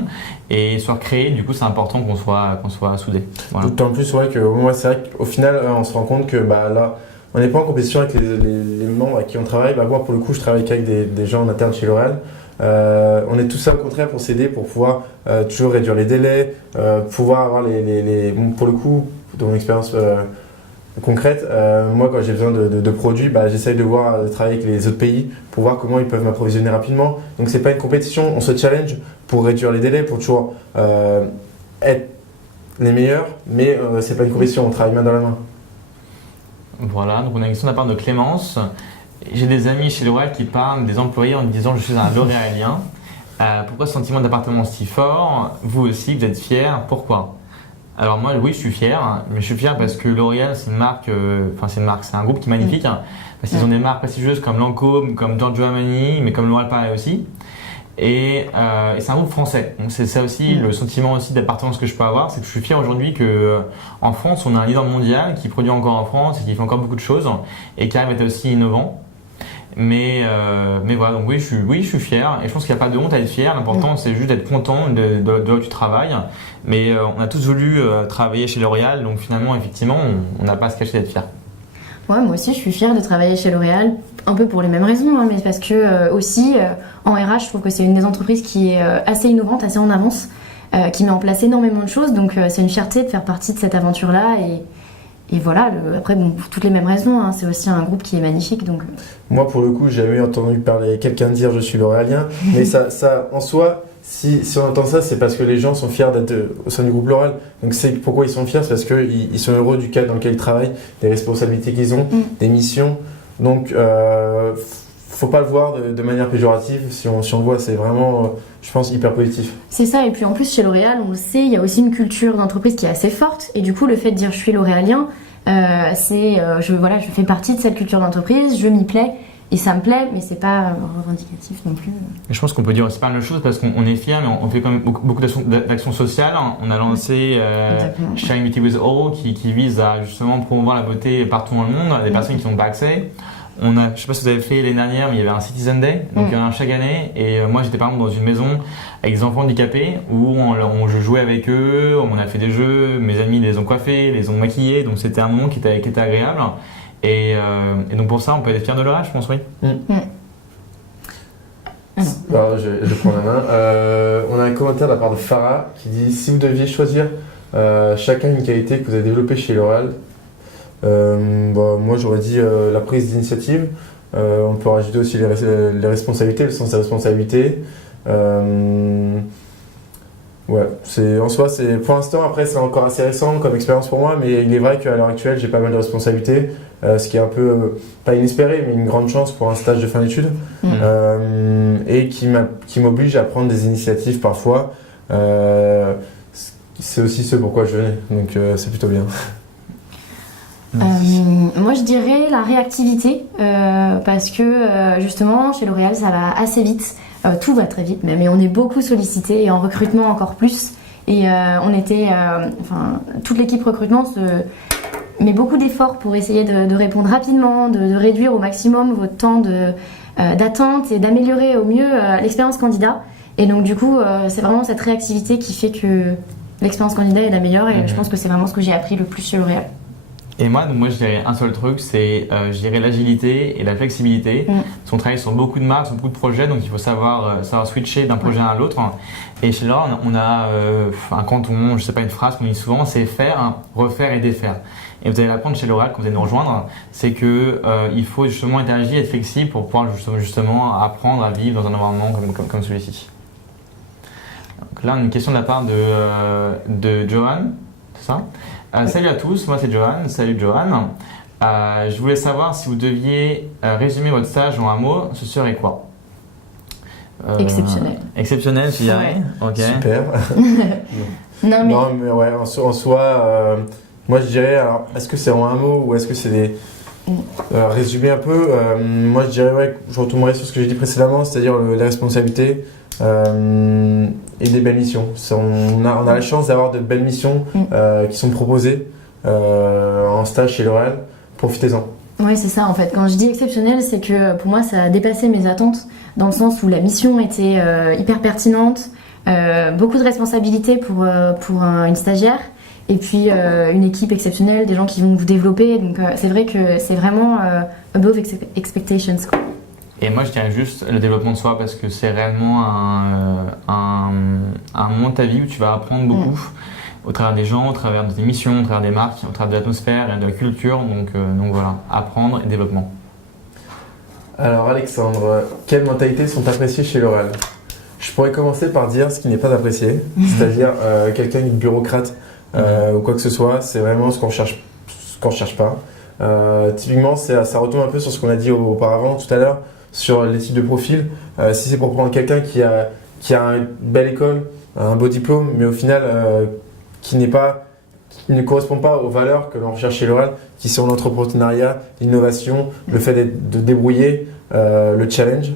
et soit créé, du coup, c'est important qu'on soit soudés. Voilà. D'autant plus, que moi, c'est vrai qu'au final, on se rend compte que là, on n'est pas en compétition avec les membres avec qui on travaille. Moi, pour le coup, je travaille avec des gens en interne chez L'Oréal. On est tout ça au contraire pour s'aider, pour pouvoir toujours réduire les délais, pouvoir avoir pour le coup, dans mon expérience concrète, moi quand j'ai besoin de produits, j'essaye de travailler avec les autres pays pour voir comment ils peuvent m'approvisionner rapidement. Donc c'est pas une compétition, on se challenge pour réduire les délais, pour toujours être les meilleurs, mais c'est pas une compétition, on travaille main dans la main. Voilà, donc on a une question de la part de Clémence. J'ai des amis chez L'Oréal qui parlent des employés en disant je suis un L'Oréalien. Pourquoi ce sentiment d'appartenance si fort? Vous aussi, vous êtes fiers, pourquoi? Alors moi, oui, je suis fier, mais je suis fier parce que L'Oréal, c'est une marque, c'est un groupe qui est magnifique, parce qu'ils ont des marques prestigieuses comme Lancôme, comme Giorgio Armani, mais comme L'Oréal pareil aussi. Et c'est un groupe français, donc c'est ça aussi le sentiment aussi d'appartenance que je peux avoir, c'est que je suis fier aujourd'hui que en France on a un leader mondial qui produit encore en France et qui fait encore beaucoup de choses et qui arrive à être aussi innovant. Mais voilà, donc oui je suis fier et je pense qu'il n'y a pas de honte à être fier. L'important c'est juste d'être content de là où tu travailles. Mais on a tous voulu travailler chez L'Oréal, donc finalement effectivement on n'a pas à se cacher d'être fier. Ouais, moi aussi je suis fière de travailler chez L'Oréal, un peu pour les mêmes raisons, mais parce que aussi en RH je trouve que c'est une des entreprises qui est assez innovante, assez en avance, qui met en place énormément de choses, donc c'est une fierté de faire partie de cette aventure-là et voilà, après pour toutes les mêmes raisons, c'est aussi un groupe qui est magnifique. Donc... Moi pour le coup j'ai jamais entendu parler quelqu'un dire je suis L'Oréalien, mais ça en soi... Si on entend ça, c'est parce que les gens sont fiers d'être au sein du groupe L'Oréal. Donc c'est pourquoi ils sont fiers, c'est parce qu'ils sont heureux du cadre dans lequel ils travaillent, des responsabilités qu'ils ont, des missions. Donc faut pas le voir de manière péjorative. Si on le voit, c'est vraiment, je pense, hyper positif. C'est ça, et puis en plus chez L'Oréal, on le sait, il y a aussi une culture d'entreprise qui est assez forte. Et du coup, le fait de dire je suis L'Oréalien, je fais partie de cette culture d'entreprise, je m'y plais. Et ça me plaît, mais c'est pas revendicatif non plus. Et je pense qu'on peut dire aussi pas mal de choses parce qu'on est fiers, mais on fait quand même beaucoup d'actions sociales. On a lancé Sharing Beauty with All qui vise à justement promouvoir la beauté partout dans le monde, des personnes qui n'ont pas accès. Je sais pas si vous avez fait l'année dernière, mais il y avait un Citizen Day, donc il y en a un chaque année. Et moi j'étais par exemple dans une maison avec des enfants handicapés où je jouais avec eux, on a fait des jeux, mes amis les ont coiffés, les ont maquillés, donc c'était un moment qui était agréable. Et donc pour ça, on peut être fier de L'Oréal, je pense, oui. Alors, je prends la main. On a un commentaire de la part de Farah qui dit si vous deviez choisir chacun une qualité que vous avez développée chez L'Oréal, moi j'aurais dit la prise d'initiative. On peut rajouter aussi les responsabilités, le sens de la responsabilité. Ouais, en soi, pour l'instant, après, c'est encore assez récent comme expérience pour moi, mais il est vrai qu'à l'heure actuelle, j'ai pas mal de responsabilités, ce qui est un peu, pas inespéré, mais une grande chance pour un stage de fin d'études, et qui m'oblige à prendre des initiatives parfois. C'est aussi ce pourquoi je venais, donc c'est plutôt bien. Moi, je dirais la réactivité, parce que justement, chez L'Oréal, ça va assez vite. Tout va très vite, mais on est beaucoup sollicité et en recrutement encore plus. Et toute l'équipe recrutement met beaucoup d'efforts pour essayer de répondre rapidement, de réduire au maximum votre temps d'attente et d'améliorer au mieux l'expérience candidat. Et donc du coup, c'est vraiment cette réactivité qui fait que l'expérience candidat est la meilleure et je pense que c'est vraiment ce que j'ai appris le plus chez L'Oréal. Et moi, je dirais un seul truc, c'est je dirais l'agilité et la flexibilité. Parce qu'on travaille sur beaucoup de marques, sur beaucoup de projets, donc il faut savoir switcher d'un projet à l'autre. Et chez L'Oréal, on a un canton, je sais pas, une phrase qu'on dit souvent, c'est faire, refaire et défaire. Et vous allez l'apprendre chez L'Oréal quand vous allez nous rejoindre, c'est que il faut justement être agile et être flexible pour pouvoir justement apprendre à vivre dans un environnement comme celui-ci. Donc là, on a une question de la part de Johan, c'est ça? Salut à tous, moi c'est Johan. Salut Johan. Je voulais savoir si vous deviez résumer votre stage en un mot, ce serait quoi? Exceptionnel. Exceptionnel, je dirais. Ok. Super. Non, mais ouais, en soi, moi je dirais, alors, est-ce que c'est en un mot ou est-ce que c'est des. Résumer un peu, moi je dirais, ouais, je retournerai sur ce que j'ai dit précédemment, c'est-à-dire les responsabilités et des belles missions. On a la chance d'avoir de belles missions qui sont proposées en stage chez L'Oréal. Profitez-en. Oui, c'est ça en fait. Quand je dis exceptionnel, c'est que pour moi ça a dépassé mes attentes dans le sens où la mission était hyper pertinente, beaucoup de responsabilités pour une stagiaire et puis une équipe exceptionnelle, des gens qui vont vous développer. Donc c'est vrai que c'est vraiment above expectations, quoi. Et moi je dirais juste le développement de soi parce que c'est réellement un moment de ta vie où tu vas apprendre beaucoup. Au travers des gens, au travers des missions, au travers des marques, au travers de l'atmosphère et de la culture. Donc voilà, apprendre et développement. Alors Alexandre, quelles mentalités sont appréciées chez L'Oréal? Je pourrais commencer par dire ce qui n'est pas apprécié, c'est-à-dire quelqu'un de bureaucrate ou quoi que ce soit, c'est vraiment ce qu'on cherche pas. Typiquement, ça retombe un peu sur ce qu'on a dit auparavant tout à l'heure, sur les types de profils. Si c'est pour prendre quelqu'un qui a une belle école, un beau diplôme, mais au final qui ne correspond pas aux valeurs que l'on recherche chez L'Oréal, qui sont l'entrepreneuriat, l'innovation, le fait de débrouiller, le challenge.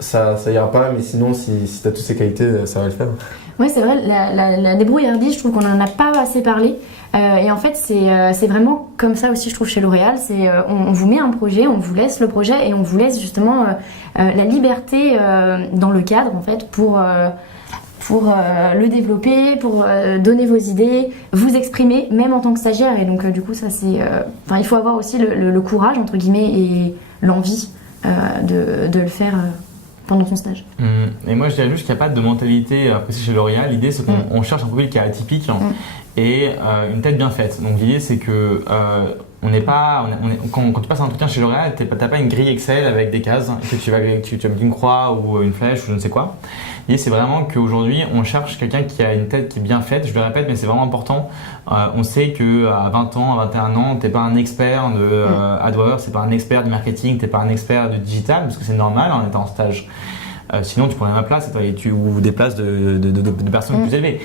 Ça ira pas, mais sinon, si tu as toutes ces qualités, ça va le faire. Oui, c'est vrai, la débrouillardise, je trouve qu'on n'en a pas assez parlé. Et en fait, c'est vraiment comme ça aussi, je trouve, chez L'Oréal. On vous met un projet, on vous laisse le projet et on vous laisse justement la liberté dans le cadre, en fait, pour le développer, pour donner vos idées, vous exprimer, même en tant que stagiaire. Et donc, du coup, ça c'est. Il faut avoir aussi le courage, entre guillemets, et l'envie de le faire pendant son stage. Et moi, je dirais juste qu'il n'y a pas de mentalité appréciée chez L'Oréal. L'idée, c'est qu'on cherche un profil qui est atypique et une tête bien faite. Donc, l'idée, c'est que quand tu passes un entretien chez L'Oréal, tu n'as pas une grille Excel avec des cases que tu vas mettre une croix ou une flèche ou je ne sais quoi. L'idée, c'est vraiment qu'aujourd'hui, on cherche quelqu'un qui a une tête qui est bien faite. Je le répète, mais c'est vraiment important. On sait qu'à 20 ans, à 21 ans, tu n'es pas un expert de AdWords, tu n'es pas un expert du marketing, tu n'es pas un expert du digital, parce que c'est normal en étant en stage. Sinon, tu prends ma place ou des places de personnes plus élevées.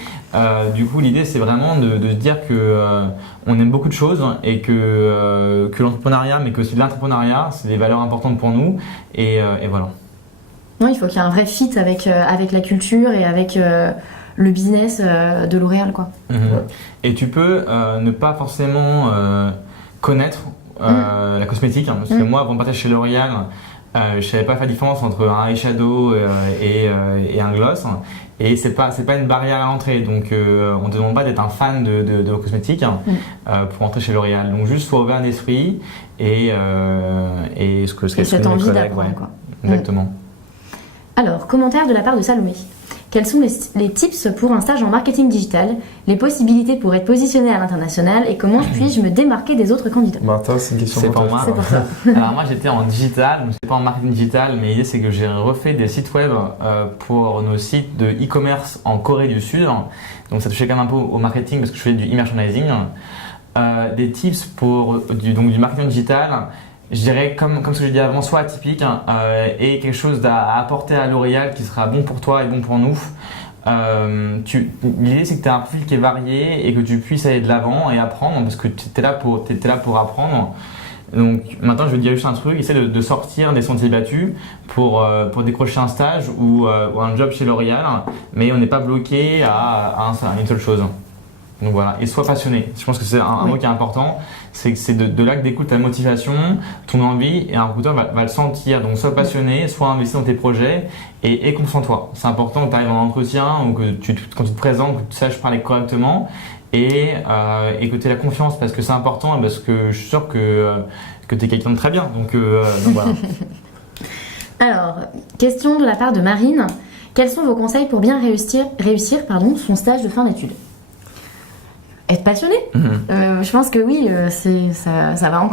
Du coup, l'idée, c'est vraiment de se dire qu'on aime beaucoup de choses et que l'entrepreneuriat, mais que aussi l'entrepreneuriat, c'est des valeurs importantes pour nous. Et voilà. Non, il faut qu'il y ait un vrai fit avec la culture et avec le business de L'Oréal, quoi. Et tu peux ne pas forcément connaître la cosmétique, hein, parce que moi, avant de partir chez L'Oréal, je savais pas faire la différence entre un eyeshadow et un gloss, et c'est pas une barrière à l'entrée. Donc on te demande pas d'être un fan de cosmétiques pour entrer chez L'Oréal. Donc juste faut ouvert d'esprit et cette envie d'apprendre, quoi. Exactement. Alors, commentaire de la part de Salomé. Quels sont les tips pour un stage en marketing digital, les possibilités pour être positionné à l'international et comment puis-je me démarquer des autres candidats? Martin, c'est une question pour pour moi. C'est pour ça. Alors moi j'étais en digital, je ne suis pas en marketing digital, mais l'idée c'est que j'ai refait des sites web pour nos sites de e-commerce en Corée du Sud. Donc ça touchait quand même un peu au marketing parce que je faisais du e-merchandising. Des tips pour du marketing digital. Je dirais, comme ce que j'ai dit avant, soit atypique et quelque chose à apporter à L'Oréal qui sera bon pour toi et bon pour nous. L'idée, c'est que tu as un profil qui est varié et que tu puisses aller de l'avant et apprendre parce que tu es là pour apprendre. Donc maintenant, je vais dire juste un truc, essaie de sortir des sentiers battus pour décrocher un stage ou un job chez L'Oréal, mais on n'est pas bloqué à une seule chose. Donc voilà, et sois passionné. Je pense que c'est un mot qui est important. C'est de là que découle ta motivation, ton envie, et un recruteur va le sentir. Donc sois passionné, sois investi dans tes projets et concentre-toi. C'est important que tu arrives en entretien ou quand tu te présentes, que tu saches parler correctement et écouter la confiance parce que c'est important et parce que je suis sûr que tu es quelqu'un de très bien. Donc voilà. Alors, question de la part de Marine. Quels sont vos conseils pour bien réussir son stage de fin d'études? Être passionné. Je pense que oui, ça va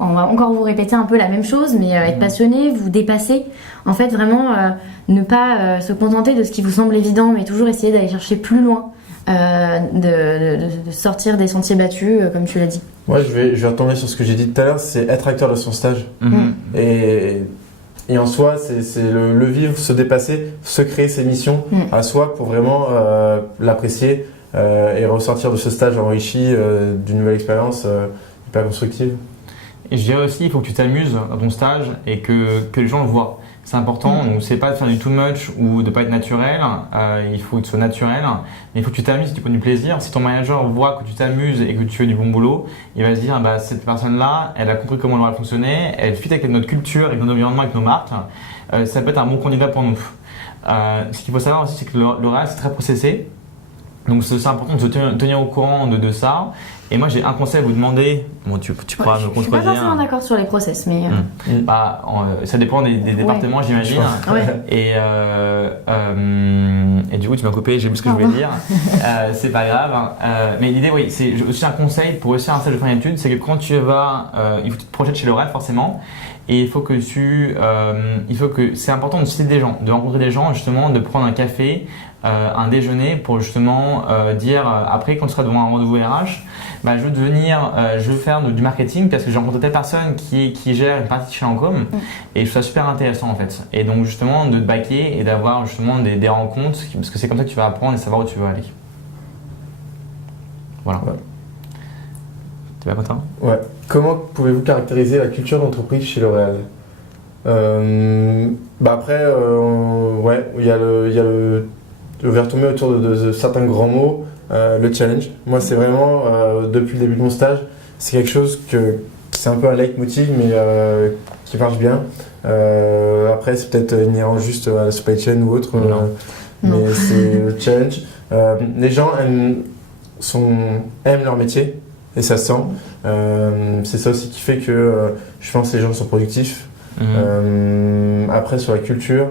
on va encore vous répéter un peu la même chose, mais être passionné, vous dépasser. En fait, vraiment, ne pas se contenter de ce qui vous semble évident, mais toujours essayer d'aller chercher plus loin, de sortir des sentiers battus, comme tu l'as dit. Moi, je vais retomber sur ce que j'ai dit tout à l'heure, c'est être acteur de son stage. Et en soi, c'est le vivre, se dépasser, se créer ses missions à soi pour vraiment l'apprécier et ressortir de ce stage enrichi d'une nouvelle expérience hyper constructive. Et je dirais aussi, il faut que tu t'amuses dans ton stage et que les gens le voient. C'est important, donc c'est pas de faire du too much ou de pas être naturel, il faut que tu sois naturel, mais il faut que tu t'amuses, que tu prennes du plaisir. Si ton manager voit que tu t'amuses et que tu fais du bon boulot, il va se dire bah, cette personne-là, elle a compris comment elle va fonctionner, elle fit avec notre culture, avec notre environnement, avec nos marques, ça peut être un bon candidat pour nous. Ce qu'il faut savoir aussi, c'est que l'oral c'est très processé, donc c'est important de se tenir au courant de ça. Et moi j'ai un conseil à vous demander, bon, tu pourras me contredire. Je suis pas forcément d'accord sur les process, mais... ça dépend des départements, j'imagine. Et du coup tu m'as coupé, j'ai vu ce que je voulais dire. C'est pas grave. Mais l'idée, oui, c'est aussi un conseil pour réussir un stage de fin d'études, c'est que quand tu vas, il faut que tu te projettes chez L'Oréal forcément. Et il faut que c'est important de citer des gens, de rencontrer des gens, justement, de prendre un café, un déjeuner pour justement dire après quand tu seras devant un rendez-vous RH, bah, je veux faire du marketing parce que j'ai rencontré telle personne qui gère une partie de chez Lancôme et je trouve ça super intéressant en fait. Et donc justement de te baquer et d'avoir justement des rencontres parce que c'est comme ça que tu vas apprendre et savoir où tu veux aller. Voilà. Ouais. T'es pas content? Ouais. Comment pouvez-vous caractériser la culture d'entreprise chez L'Oréal? Après, il y a le je vais retomber autour de certains grands mots. Le challenge. Moi, c'est vraiment, depuis le début de mon stage, c'est quelque chose c'est un peu un leitmotiv, mais qui marche bien. Après, c'est peut-être inhérent juste à la supply chain ou autre, mais c'est le challenge. Les gens aiment leur métier, et ça se sent. C'est ça aussi qui fait que je pense que les gens sont productifs. Après, sur la culture,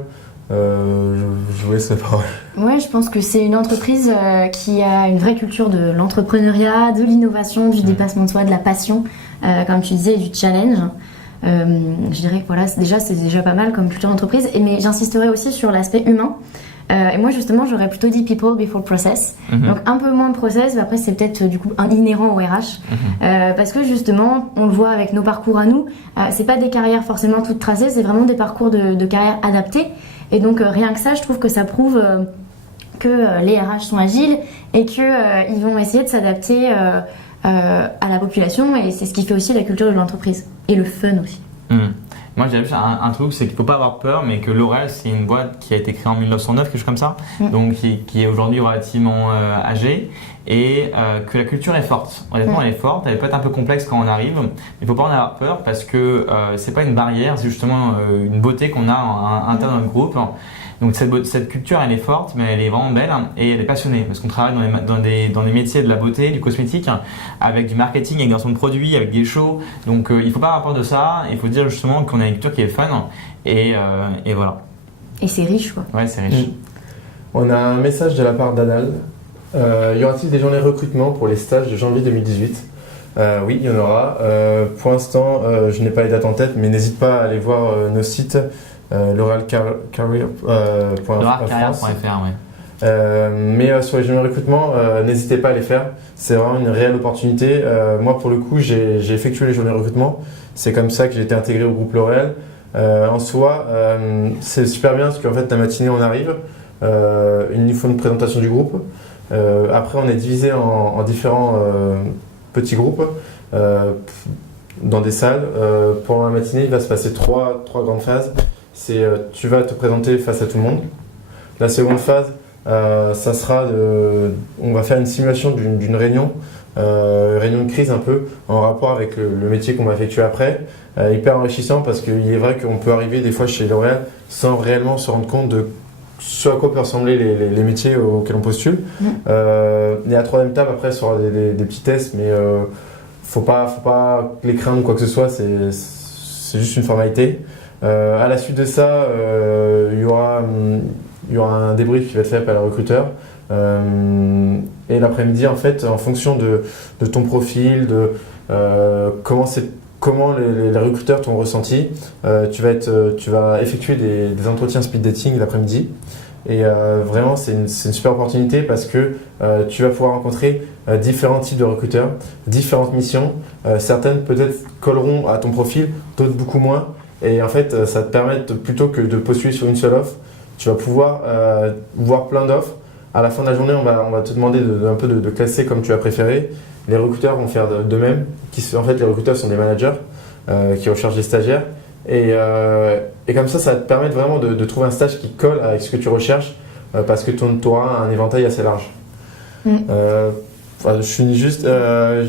je vous laisse la parole. Ouais, je pense que c'est une entreprise qui a une vraie culture de l'entrepreneuriat, de l'innovation, du dépassement de soi, de la passion, comme tu disais, et du challenge. Je dirais que voilà, c'est déjà pas mal comme culture d'entreprise. Mais j'insisterai aussi sur l'aspect humain. Et moi justement, j'aurais plutôt dit people before process. Donc un peu moins de process, mais après c'est peut-être du coup inhérent au RH. Parce que justement, on le voit avec nos parcours à nous, c'est pas des carrières forcément toutes tracées, c'est vraiment des parcours de carrière adaptés. Et donc rien que ça, je trouve que ça prouve que les RH sont agiles et qu'ils vont essayer de s'adapter à la population, et c'est ce qui fait aussi la culture de l'entreprise. Et le fun aussi. Moi j'ai juste un truc, c'est qu'il ne faut pas avoir peur, mais que L'Oréal c'est une boîte qui a été créée en 1909, quelque chose comme ça, donc qui est aujourd'hui relativement âgée, et que la culture est forte. Honnêtement elle est forte, elle peut être un peu complexe quand on arrive, mais il ne faut pas en avoir peur parce que c'est pas une barrière, c'est justement une beauté qu'on a à l'intérieur de notre groupe. Donc cette culture elle est forte, mais elle est vraiment belle et elle est passionnée parce qu'on travaille dans des métiers de la beauté, du cosmétique, avec du marketing, avec des lancements de produits, avec des shows. Donc il ne faut pas avoir peur de ça, il faut dire justement qu'on a une culture qui est fun et voilà. Et c'est riche quoi. Ouais, c'est riche. On a un message de la part d'Anal. Y aura-t-il des journées recrutement pour les stages de janvier 2018? Oui, il y en aura. Pour l'instant, je n'ai pas les dates en tête, mais n'hésite pas à aller voir nos sites. L'Oréalcarrière.fr, mais sur les journées de recrutement, n'hésitez pas à les faire, c'est vraiment une réelle opportunité. Moi pour le coup j'ai effectué les journées de recrutement, c'est comme ça que j'ai été intégré au groupe L'Oréal. En soi c'est super bien parce qu'en fait la matinée on arrive, il nous faut une présentation du groupe, après on est divisé en différents petits groupes dans des salles. Pendant la matinée il va se passer trois grandes phases. C'est tu vas te présenter face à tout le monde. La seconde phase, ça sera on va faire une simulation d'une réunion, réunion de crise un peu en rapport avec le métier qu'on va effectuer après. Hyper enrichissant parce qu'il est vrai qu'on peut arriver des fois chez L'Oréal sans réellement se rendre compte de ce à quoi peuvent ressembler les métiers auxquels on postule. Et la troisième étape, après, sera des petits tests, mais faut pas les craindre ou quoi que ce soit, c'est juste une formalité. À la suite de ça, il y aura un débrief qui va être fait par le recruteur. Et l'après-midi, en fait, en fonction de ton profil, de comment les recruteurs t'ont ressenti, tu vas effectuer des entretiens speed dating l'après-midi. Et vraiment, c'est une super opportunité parce que tu vas pouvoir rencontrer différents types de recruteurs, différentes missions. Certaines peut-être colleront à ton profil, d'autres beaucoup moins. Et en fait, ça va te permettre, plutôt que de postuler sur une seule offre, tu vas pouvoir voir plein d'offres. À la fin de la journée, on va te demander un peu de classer comme tu as préféré. Les recruteurs vont faire de même. En fait, les recruteurs sont des managers qui recherchent des stagiaires. Et comme ça va te permettre vraiment de trouver un stage qui colle avec ce que tu recherches parce que tu auras un éventail assez large. Je finis juste,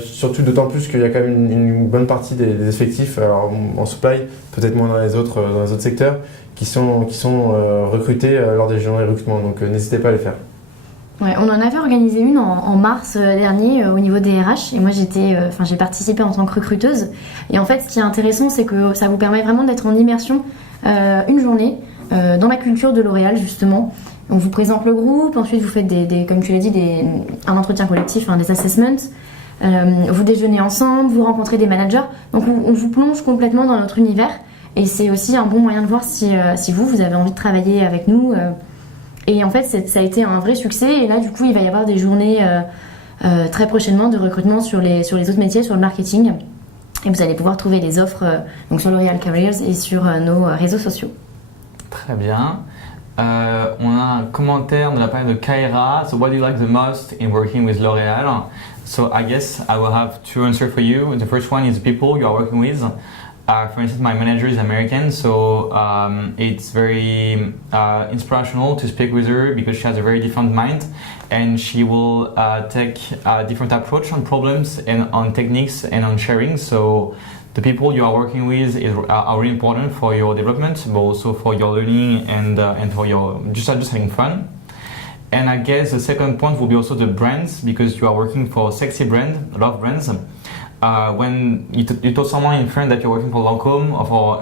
surtout d'autant plus qu'il y a quand même une bonne partie des effectifs en supply, peut-être moins dans les autres secteurs, qui sont recrutés lors des journées de recrutement. Donc n'hésitez pas à les faire. Ouais, on en avait organisé une en mars dernier au niveau des RH et moi j'ai participé en tant que recruteuse et en fait ce qui est intéressant c'est que ça vous permet vraiment d'être en immersion une journée dans la culture de L'Oréal justement. On vous présente le groupe, ensuite vous faites comme tu l'as dit un entretien collectif, des assessments, vous déjeunez ensemble, vous rencontrez des managers, donc on vous plonge complètement dans notre univers et c'est aussi un bon moyen de voir si vous avez envie de travailler avec nous. Et en fait, ça a été un vrai succès. Et là, du coup, il va y avoir des journées très prochainement de recrutement sur les autres métiers, sur le marketing. Et vous allez pouvoir trouver les offres donc sur L'Oréal Careers et sur nos réseaux sociaux. Très bien. On a un commentaire de la part de Kaira. So, what do you like the most in working with L'Oréal? So, I guess I will have two answers for you. The first one is the people you are working with. For instance, my manager is American, so it's very inspirational to speak with her because she has a very different mind and she will take a different approach on problems and on techniques and on sharing. So the people you are working with are really important for your development, but also for your learning and for your just having fun. And I guess the second point will be also the brands because you are working for a sexy brand, a lot of brands. When you told someone in France that you're working for Lancôme or for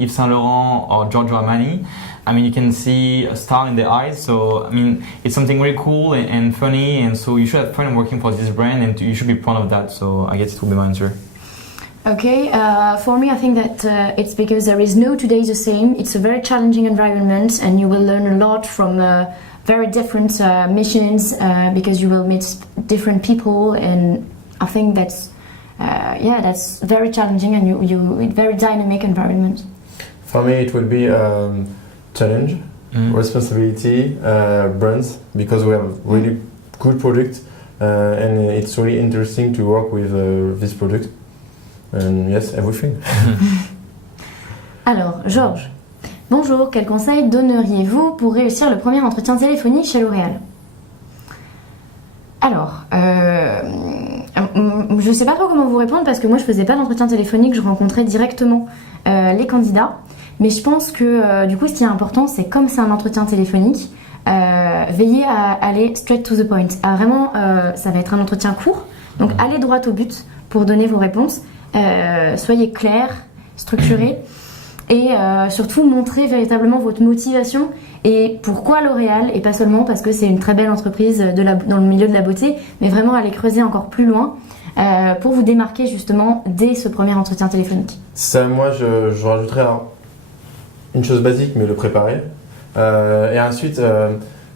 Yves Saint Laurent or Giorgio Armani, I mean, you can see a star in their eyes. So, I mean, it's something really cool and funny. And so you should have fun working for this brand and you should be proud of that. So I guess it will be my answer. Okay, for me I think that it's because there is no two days the same. It's a very challenging environment and you will learn a lot from very different missions because you will meet different people and I think that's very challenging and very dynamic environment. For me, it will be challenge, responsibility, brands, because we have really good product and it's really interesting to work with this product. And yes, everything. Alors, Georges, bonjour, quel conseil donneriez-vous pour réussir le premier entretien téléphonique chez L'Oréal? Alors, je sais pas trop comment vous répondre parce que moi je faisais pas d'entretien téléphonique, je rencontrais directement les candidats. Mais je pense que du coup ce qui est important c'est comme c'est un entretien téléphonique, veillez à aller straight to the point. Vraiment, ça va être un entretien court, donc allez droit au but pour donner vos réponses. Soyez clair, structuré et surtout montrez véritablement votre motivation et pourquoi L'Oréal et pas seulement parce que c'est une très belle entreprise dans le milieu de la beauté, mais vraiment aller creuser encore plus loin pour vous démarquer justement dès ce premier entretien téléphonique. Ça, moi je rajouterais une chose basique mais le préparer et ensuite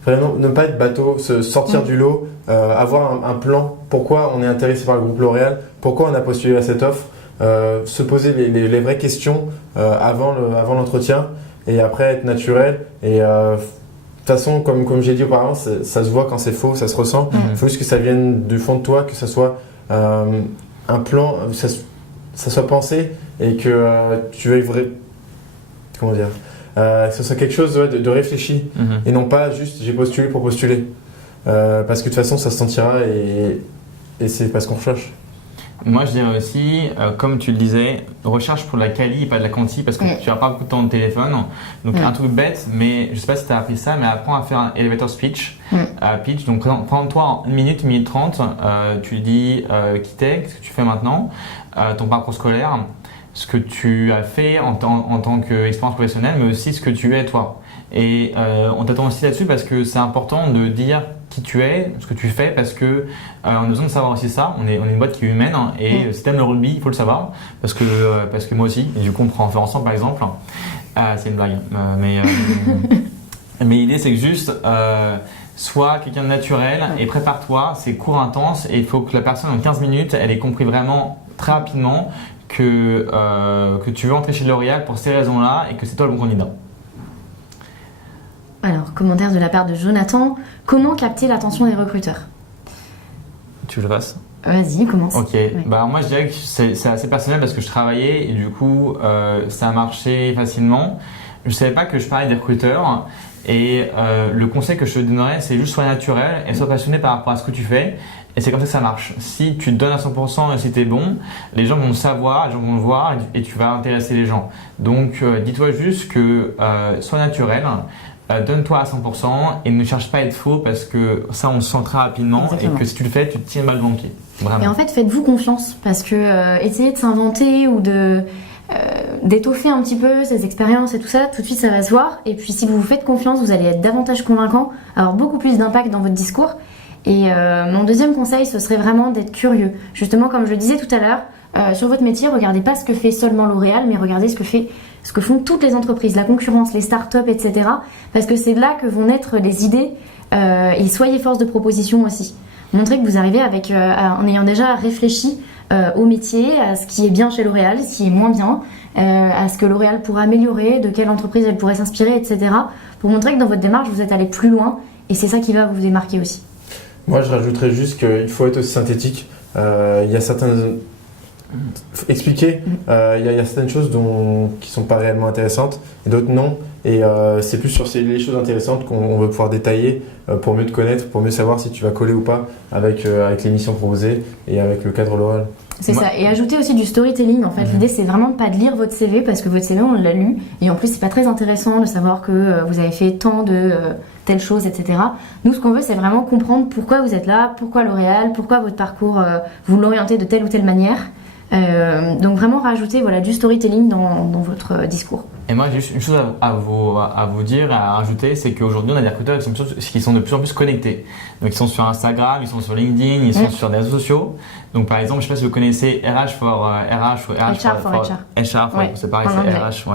vraiment ne pas être bateau, se sortir du lot, avoir un plan, pourquoi on est intéressé par le groupe L'Oréal, pourquoi on a postulé à cette offre, se poser les vraies questions avant l'entretien et après être naturel et de toute façon comme j'ai dit auparavant ça se voit quand c'est faux, ça se ressent. Il faut juste que ça vienne du fond de toi, que ça soit un plan, ça soit pensé et que tu veuilles que ce soit quelque chose de réfléchi et non pas juste j'ai postulé pour postuler parce que de toute façon ça se sentira et c'est pas ce qu'on recherche. Moi, je dirais aussi, comme tu le disais, recherche pour de la quali et pas de la quanti parce que tu n'as pas beaucoup de temps de téléphone. Donc, un truc bête, mais je sais pas si tu as appris ça, mais apprends à faire un elevator speech. Pitch. Donc, prends-toi en 1 minute, 1 minute 30. Tu dis qui t'es, qu'est-ce que tu fais maintenant, ton parcours scolaire, ce que tu as fait en tant qu'expérience professionnelle, mais aussi ce que tu es toi. Et on t'attend aussi là-dessus parce que c'est important de dire qui tu es, ce que tu fais, parce que on a besoin de savoir aussi ça. On est une boîte qui est humaine et si t'aimes le rugby, il faut le savoir parce que moi aussi. Et du coup, on pourra en faire ensemble par exemple. C'est une blague, mais l'idée c'est que juste sois quelqu'un de naturel et prépare-toi. C'est court, intense et il faut que la personne en 15 minutes, elle ait compris vraiment très rapidement que tu veux entrer chez L'Oréal pour ces raisons-là et que c'est toi le bon candidat. Alors, commentaire de la part de Jonathan. Comment capter l'attention des recruteurs? Tu veux que je le fasse? Vas-y, commence. Ok, bah moi je dirais que c'est assez personnel parce que je travaillais et du coup ça a marché facilement. Je savais pas que je parlais des recruteurs et le conseil que je te donnerais c'est juste sois naturel et sois passionné par rapport à ce que tu fais et c'est comme ça que ça marche. Si tu te donnes à 100% et si tu es bon, les gens vont le savoir, les gens vont le voir et tu vas intéresser les gens. Donc dis-toi juste que sois naturel. Donne-toi à 100% et ne cherche pas à être faux parce que ça on le sent très rapidement. Exactement. Et que si tu le fais, tu te tiens mal devant le pied. Vraiment. Et en fait, faites-vous confiance parce que essayer de s'inventer ou d'étoffer un petit peu ces expériences et tout ça, tout de suite ça va se voir. Et puis si vous vous faites confiance, vous allez être davantage convaincant, avoir beaucoup plus d'impact dans votre discours. Et mon deuxième conseil, ce serait vraiment d'être curieux. Justement, comme je le disais tout à l'heure, sur votre métier, regardez pas ce que fait seulement L'Oréal, mais regardez ce que font toutes les entreprises, la concurrence, les startups, etc. Parce que c'est là que vont naître les idées et soyez force de proposition aussi. Montrez que vous arrivez en ayant déjà réfléchi au métier, à ce qui est bien chez L'Oréal, ce qui est moins bien, à ce que L'Oréal pourrait améliorer, de quelle entreprise elle pourrait s'inspirer, etc. Pour montrer que dans votre démarche, vous êtes allé plus loin et c'est ça qui va vous démarquer aussi. Moi, je rajouterais juste qu'il faut être aussi synthétique. Il y a certaines... Expliquer, il y a certaines choses qui sont pas réellement intéressantes et d'autres non. Et c'est plus sur les choses intéressantes qu'on veut pouvoir détailler pour mieux te connaître, pour mieux savoir si tu vas coller ou pas avec les missions proposées et avec le cadre L'Oréal. C'est ça, et ajouter aussi du storytelling en fait. L'idée c'est vraiment pas de lire votre CV parce que votre CV on l'a lu et en plus c'est pas très intéressant de savoir que vous avez fait tant de telle chose, etc. Nous ce qu'on veut c'est vraiment comprendre pourquoi vous êtes là, pourquoi L'Oréal, pourquoi votre parcours vous l'orientez de telle ou telle manière. Donc vraiment rajouter du storytelling dans votre discours. Et moi j'ai juste une chose à vous dire, à rajouter, c'est qu'aujourd'hui on a des recruteurs qui sont de plus en plus connectés. Donc ils sont sur Instagram, ils sont sur LinkedIn, ils sont sur des réseaux sociaux. Donc par exemple, je ne sais pas si vous connaissez HR for c'est pareil, c'est RH,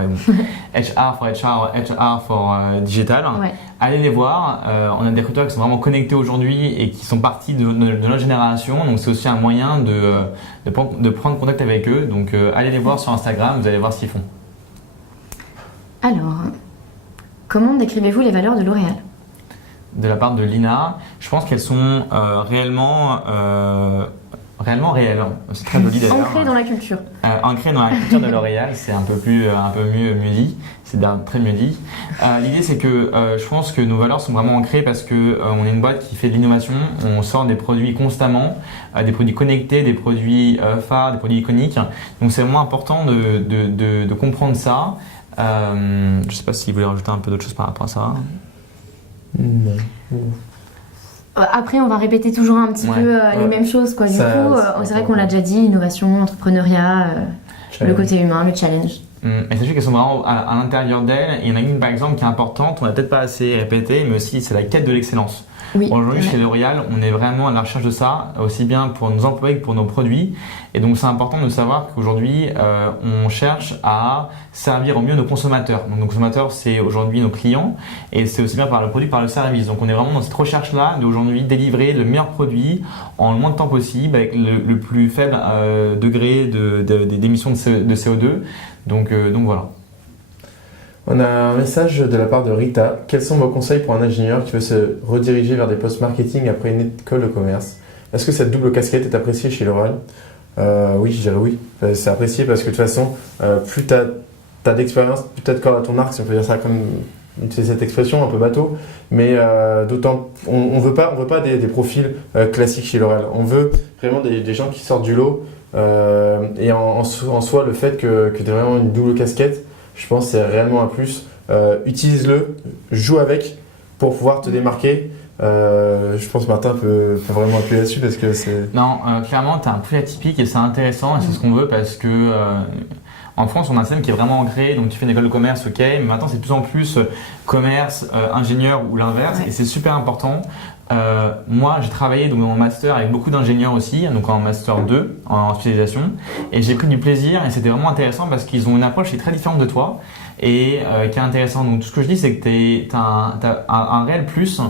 HR for HR, HR for Digital. Ouais. Allez les voir, on a des recruteurs qui sont vraiment connectés aujourd'hui et qui sont partis de notre génération. Donc c'est aussi un moyen de prendre contact avec eux. Donc allez les voir sur Instagram, vous allez voir ce qu'ils font. Alors, comment décrivez-vous les valeurs de L'Oréal? De la part de Lina, je pense qu'elles sont réellement réelles. C'est très joli d'ailleurs. Ancrées dans la culture. Ancrées dans la culture de L'Oréal, c'est un peu mieux dit. C'est très mieux dit. L'idée c'est que je pense que nos valeurs sont vraiment ancrées parce que on est une boîte qui fait de l'innovation. On sort des produits constamment, des produits connectés, des produits phares, des produits iconiques. Donc c'est vraiment important de comprendre ça. Je ne sais pas si vous voulez rajouter un peu d'autres choses par rapport à ça. Non. Après, on va répéter toujours un petit peu les mêmes choses. Du coup, c'est vrai qu'on l'a déjà dit, innovation, entrepreneuriat, le côté humain, le challenge. Et sachez qu'elles sont vraiment à l'intérieur d'elles. Il y en a une par exemple qui est importante, on n'a peut-être pas assez répété, mais aussi c'est la quête de l'excellence. Oui, aujourd'hui, chez L'Oréal, on est vraiment à la recherche de ça, aussi bien pour nos employés que pour nos produits. Et donc, c'est important de savoir qu'aujourd'hui, on cherche à servir au mieux nos consommateurs. Donc, nos consommateurs, c'est aujourd'hui nos clients et c'est aussi bien par le produit, par le service. Donc, on est vraiment dans cette recherche-là d'aujourd'hui délivrer le meilleur produit en le moins de temps possible avec le plus faible degré d'émissions de CO2. Donc voilà. On a un message de la part de Rita. Quels sont vos conseils pour un ingénieur qui veut se rediriger vers des postes marketing après une école de commerce? Est-ce que cette double casquette est appréciée chez L'Oréal? Oui, je dirais oui. C'est apprécié parce que de toute façon, plus tu as d'expérience, plus tu as de cordes à ton arc, si on peut dire ça comme utiliser cette expression un peu bateau, mais d'autant on veut pas des profils classiques chez L'Oréal. On veut vraiment des gens qui sortent du lot, Et en soi, le fait que tu aies vraiment une double casquette, je pense que c'est réellement un plus. Utilise-le, joue avec pour pouvoir te démarquer. Je pense que Martin peut vraiment appuyer là-dessus parce que c'est… Non, clairement, tu as un prix atypique et c'est intéressant et c'est ce qu'on veut parce que en France, on a un système qui est vraiment ancré. Donc, tu fais une école de commerce, ok, mais maintenant, c'est de plus en plus commerce, ingénieur ou l'inverse et c'est super important. Moi, j'ai travaillé donc, dans mon master avec beaucoup d'ingénieurs aussi, donc en master 2, en spécialisation, et j'ai pris du plaisir et c'était vraiment intéressant parce qu'ils ont une approche qui est très différente de toi et qui est intéressante. Donc tout ce que je dis, c'est que tu as un réel plus,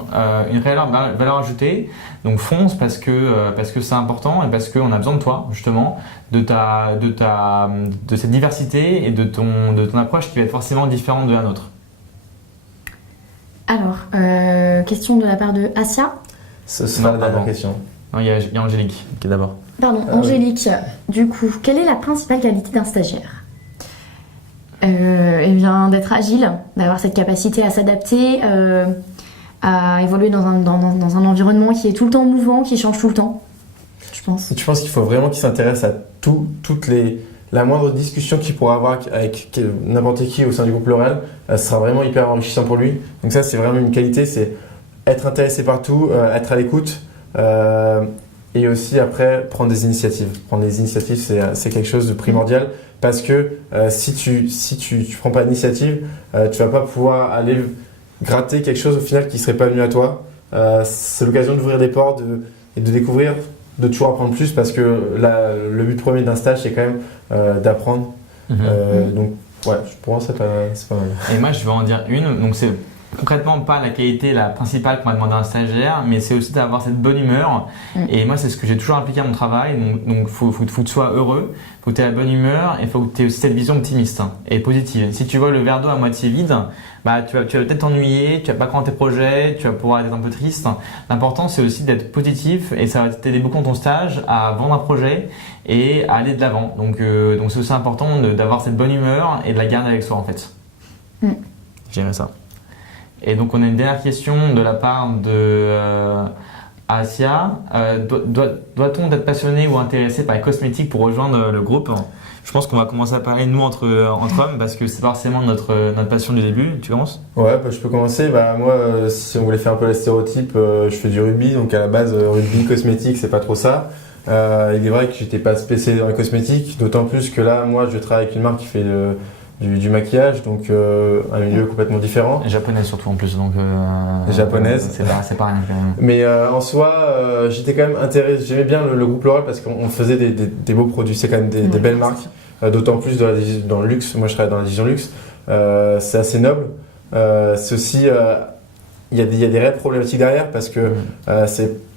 une réelle valeur ajoutée. Donc fonce parce que c'est important et parce qu'on a besoin de toi justement, de cette diversité et de ton approche qui va être forcément différente de la nôtre. Alors, question de la part de Asia. Ce sera la dernière question. Non, il y a Angélique qui est d'abord. Pardon, Angélique. Du coup, quelle est la principale qualité d'un stagiaire? Eh bien, d'être agile, d'avoir cette capacité à s'adapter, à évoluer dans un environnement qui est tout le temps mouvant, qui change tout le temps, je pense. Et tu penses qu'il faut vraiment qu'il s'intéresse à la moindre discussion qu'il pourra avoir avec n'importe qui au sein du groupe L'Oréal, ça sera vraiment hyper enrichissant pour lui. Donc ça, c'est vraiment une qualité, c'est être intéressé par tout, être à l'écoute et aussi après prendre des initiatives. Prendre des initiatives, c'est quelque chose de primordial parce que si tu prends pas d'initiative, tu vas pas pouvoir aller gratter quelque chose au final qui serait pas venu à toi. C'est l'occasion d'ouvrir des portes et de découvrir, de toujours apprendre plus parce que le but premier d'un stage, c'est quand même d'apprendre. Donc, ouais, pour moi, c'est pas mal. Et moi, je vais en dire une. Donc, c'est concrètement pas la qualité la principale qu'on va demander à un stagiaire, mais c'est aussi d'avoir cette bonne humeur. Et moi, c'est ce que j'ai toujours appliqué à mon travail. Donc, faut que tu sois heureux, faut que tu aies la bonne humeur et faut que tu aies aussi cette vision optimiste et positive. Si tu vois le verre d'eau à moitié vide, bah, tu vas peut-être t'ennuyer, tu vas pas croire en tes projets, tu vas pouvoir être un peu triste. L'important, c'est aussi d'être positif et ça va t'aider beaucoup dans ton stage à vendre un projet et à aller de l'avant. Donc c'est aussi important d'avoir cette bonne humeur et de la garder avec soi en fait. Je dirais ça. Et donc on a une dernière question de la part de Asia. Doit-on être passionné ou intéressé par les cosmétiques pour rejoindre le groupe? Je pense qu'on va commencer à parler nous entre hommes parce que c'est forcément notre passion du début. Tu commences? Ouais, je peux commencer. Moi, si on voulait faire un peu les stéréotypes, je fais du rugby, donc à la base, rugby, cosmétique, c'est pas trop ça. Il est vrai que j'étais pas spécialisé dans les cosmétiques, d'autant plus que là, moi, je travaille avec une marque qui fait du maquillage, donc un milieu complètement différent. Japonaise surtout en plus, donc japonaise. C'est pas rien quand même. Mais en soi, j'étais quand même intéressé. J'aimais bien le groupe L'Oréal parce qu'on faisait des beaux produits. C'est quand même des belles marques, d'autant plus dans le luxe. Moi, je travaille dans la division luxe. C'est assez noble. C'est aussi, il y a des réelles problématiques derrière parce que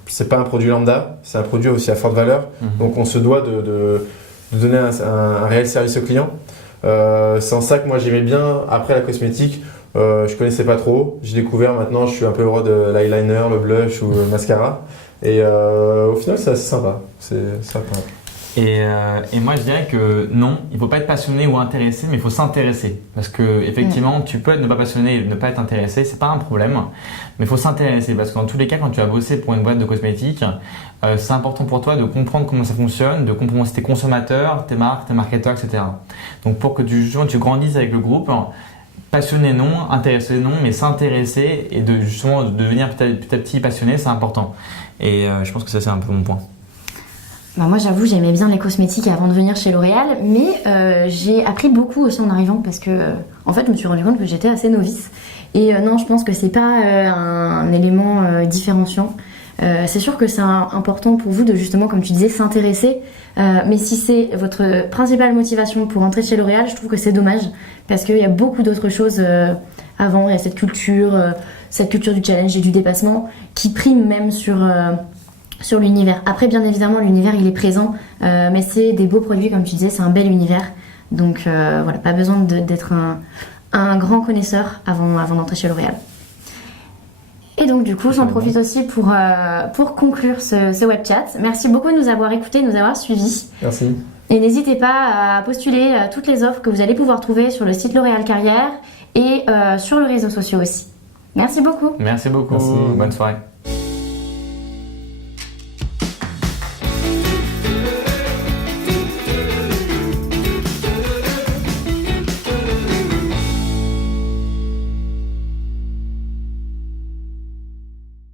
c'est pas un produit lambda, c'est un produit aussi à forte valeur. Donc, on se doit de donner un réel service au client. C'est en ça que moi j'aimais bien. Après la cosmétique, je connaissais pas trop. J'ai découvert maintenant, je suis un peu heureux de l'eyeliner, le blush ou le mascara. Et au final, c'est assez sympa. C'est sympa. Et moi je dirais que non, il faut pas être passionné ou intéressé, mais il faut s'intéresser. Parce que effectivement, tu peux être ne pas passionné et ne pas être intéressé, c'est pas un problème. Mais il faut s'intéresser parce que dans tous les cas, quand tu vas bosser pour une boîte de cosmétiques, c'est important pour toi de comprendre comment ça fonctionne, de comprendre tes consommateurs, tes marques, tes marketeurs, etc. Donc pour que tu grandisses avec le groupe, passionné non, intéressé non, mais s'intéresser et de devenir petit à petit passionné, c'est important. Et je pense que ça c'est un peu mon point. Moi j'avoue j'aimais bien les cosmétiques avant de venir chez L'Oréal, mais j'ai appris beaucoup aussi en arrivant parce que en fait je me suis rendu compte que j'étais assez novice. Et non, je pense que c'est pas un élément différenciant. C'est sûr que c'est important pour vous de justement, comme tu disais, s'intéresser. Mais si c'est votre principale motivation pour entrer chez L'Oréal, je trouve que c'est dommage parce qu'il y a beaucoup d'autres choses avant. Il y a cette culture du challenge et du dépassement qui prime même sur l'univers. Après, bien évidemment, l'univers il est présent, mais c'est des beaux produits, comme tu disais, c'est un bel univers. Donc voilà, pas besoin d'être un grand connaisseur avant d'entrer chez L'Oréal. Et donc du coup, j'en profite aussi pour conclure ce web chat. Merci beaucoup de nous avoir écoutés, de nous avoir suivis. Merci. Et n'hésitez pas à postuler à toutes les offres que vous allez pouvoir trouver sur le site L'Oréal Carrière et sur les réseaux sociaux aussi. Merci beaucoup. Merci beaucoup. Merci. Bonne soirée.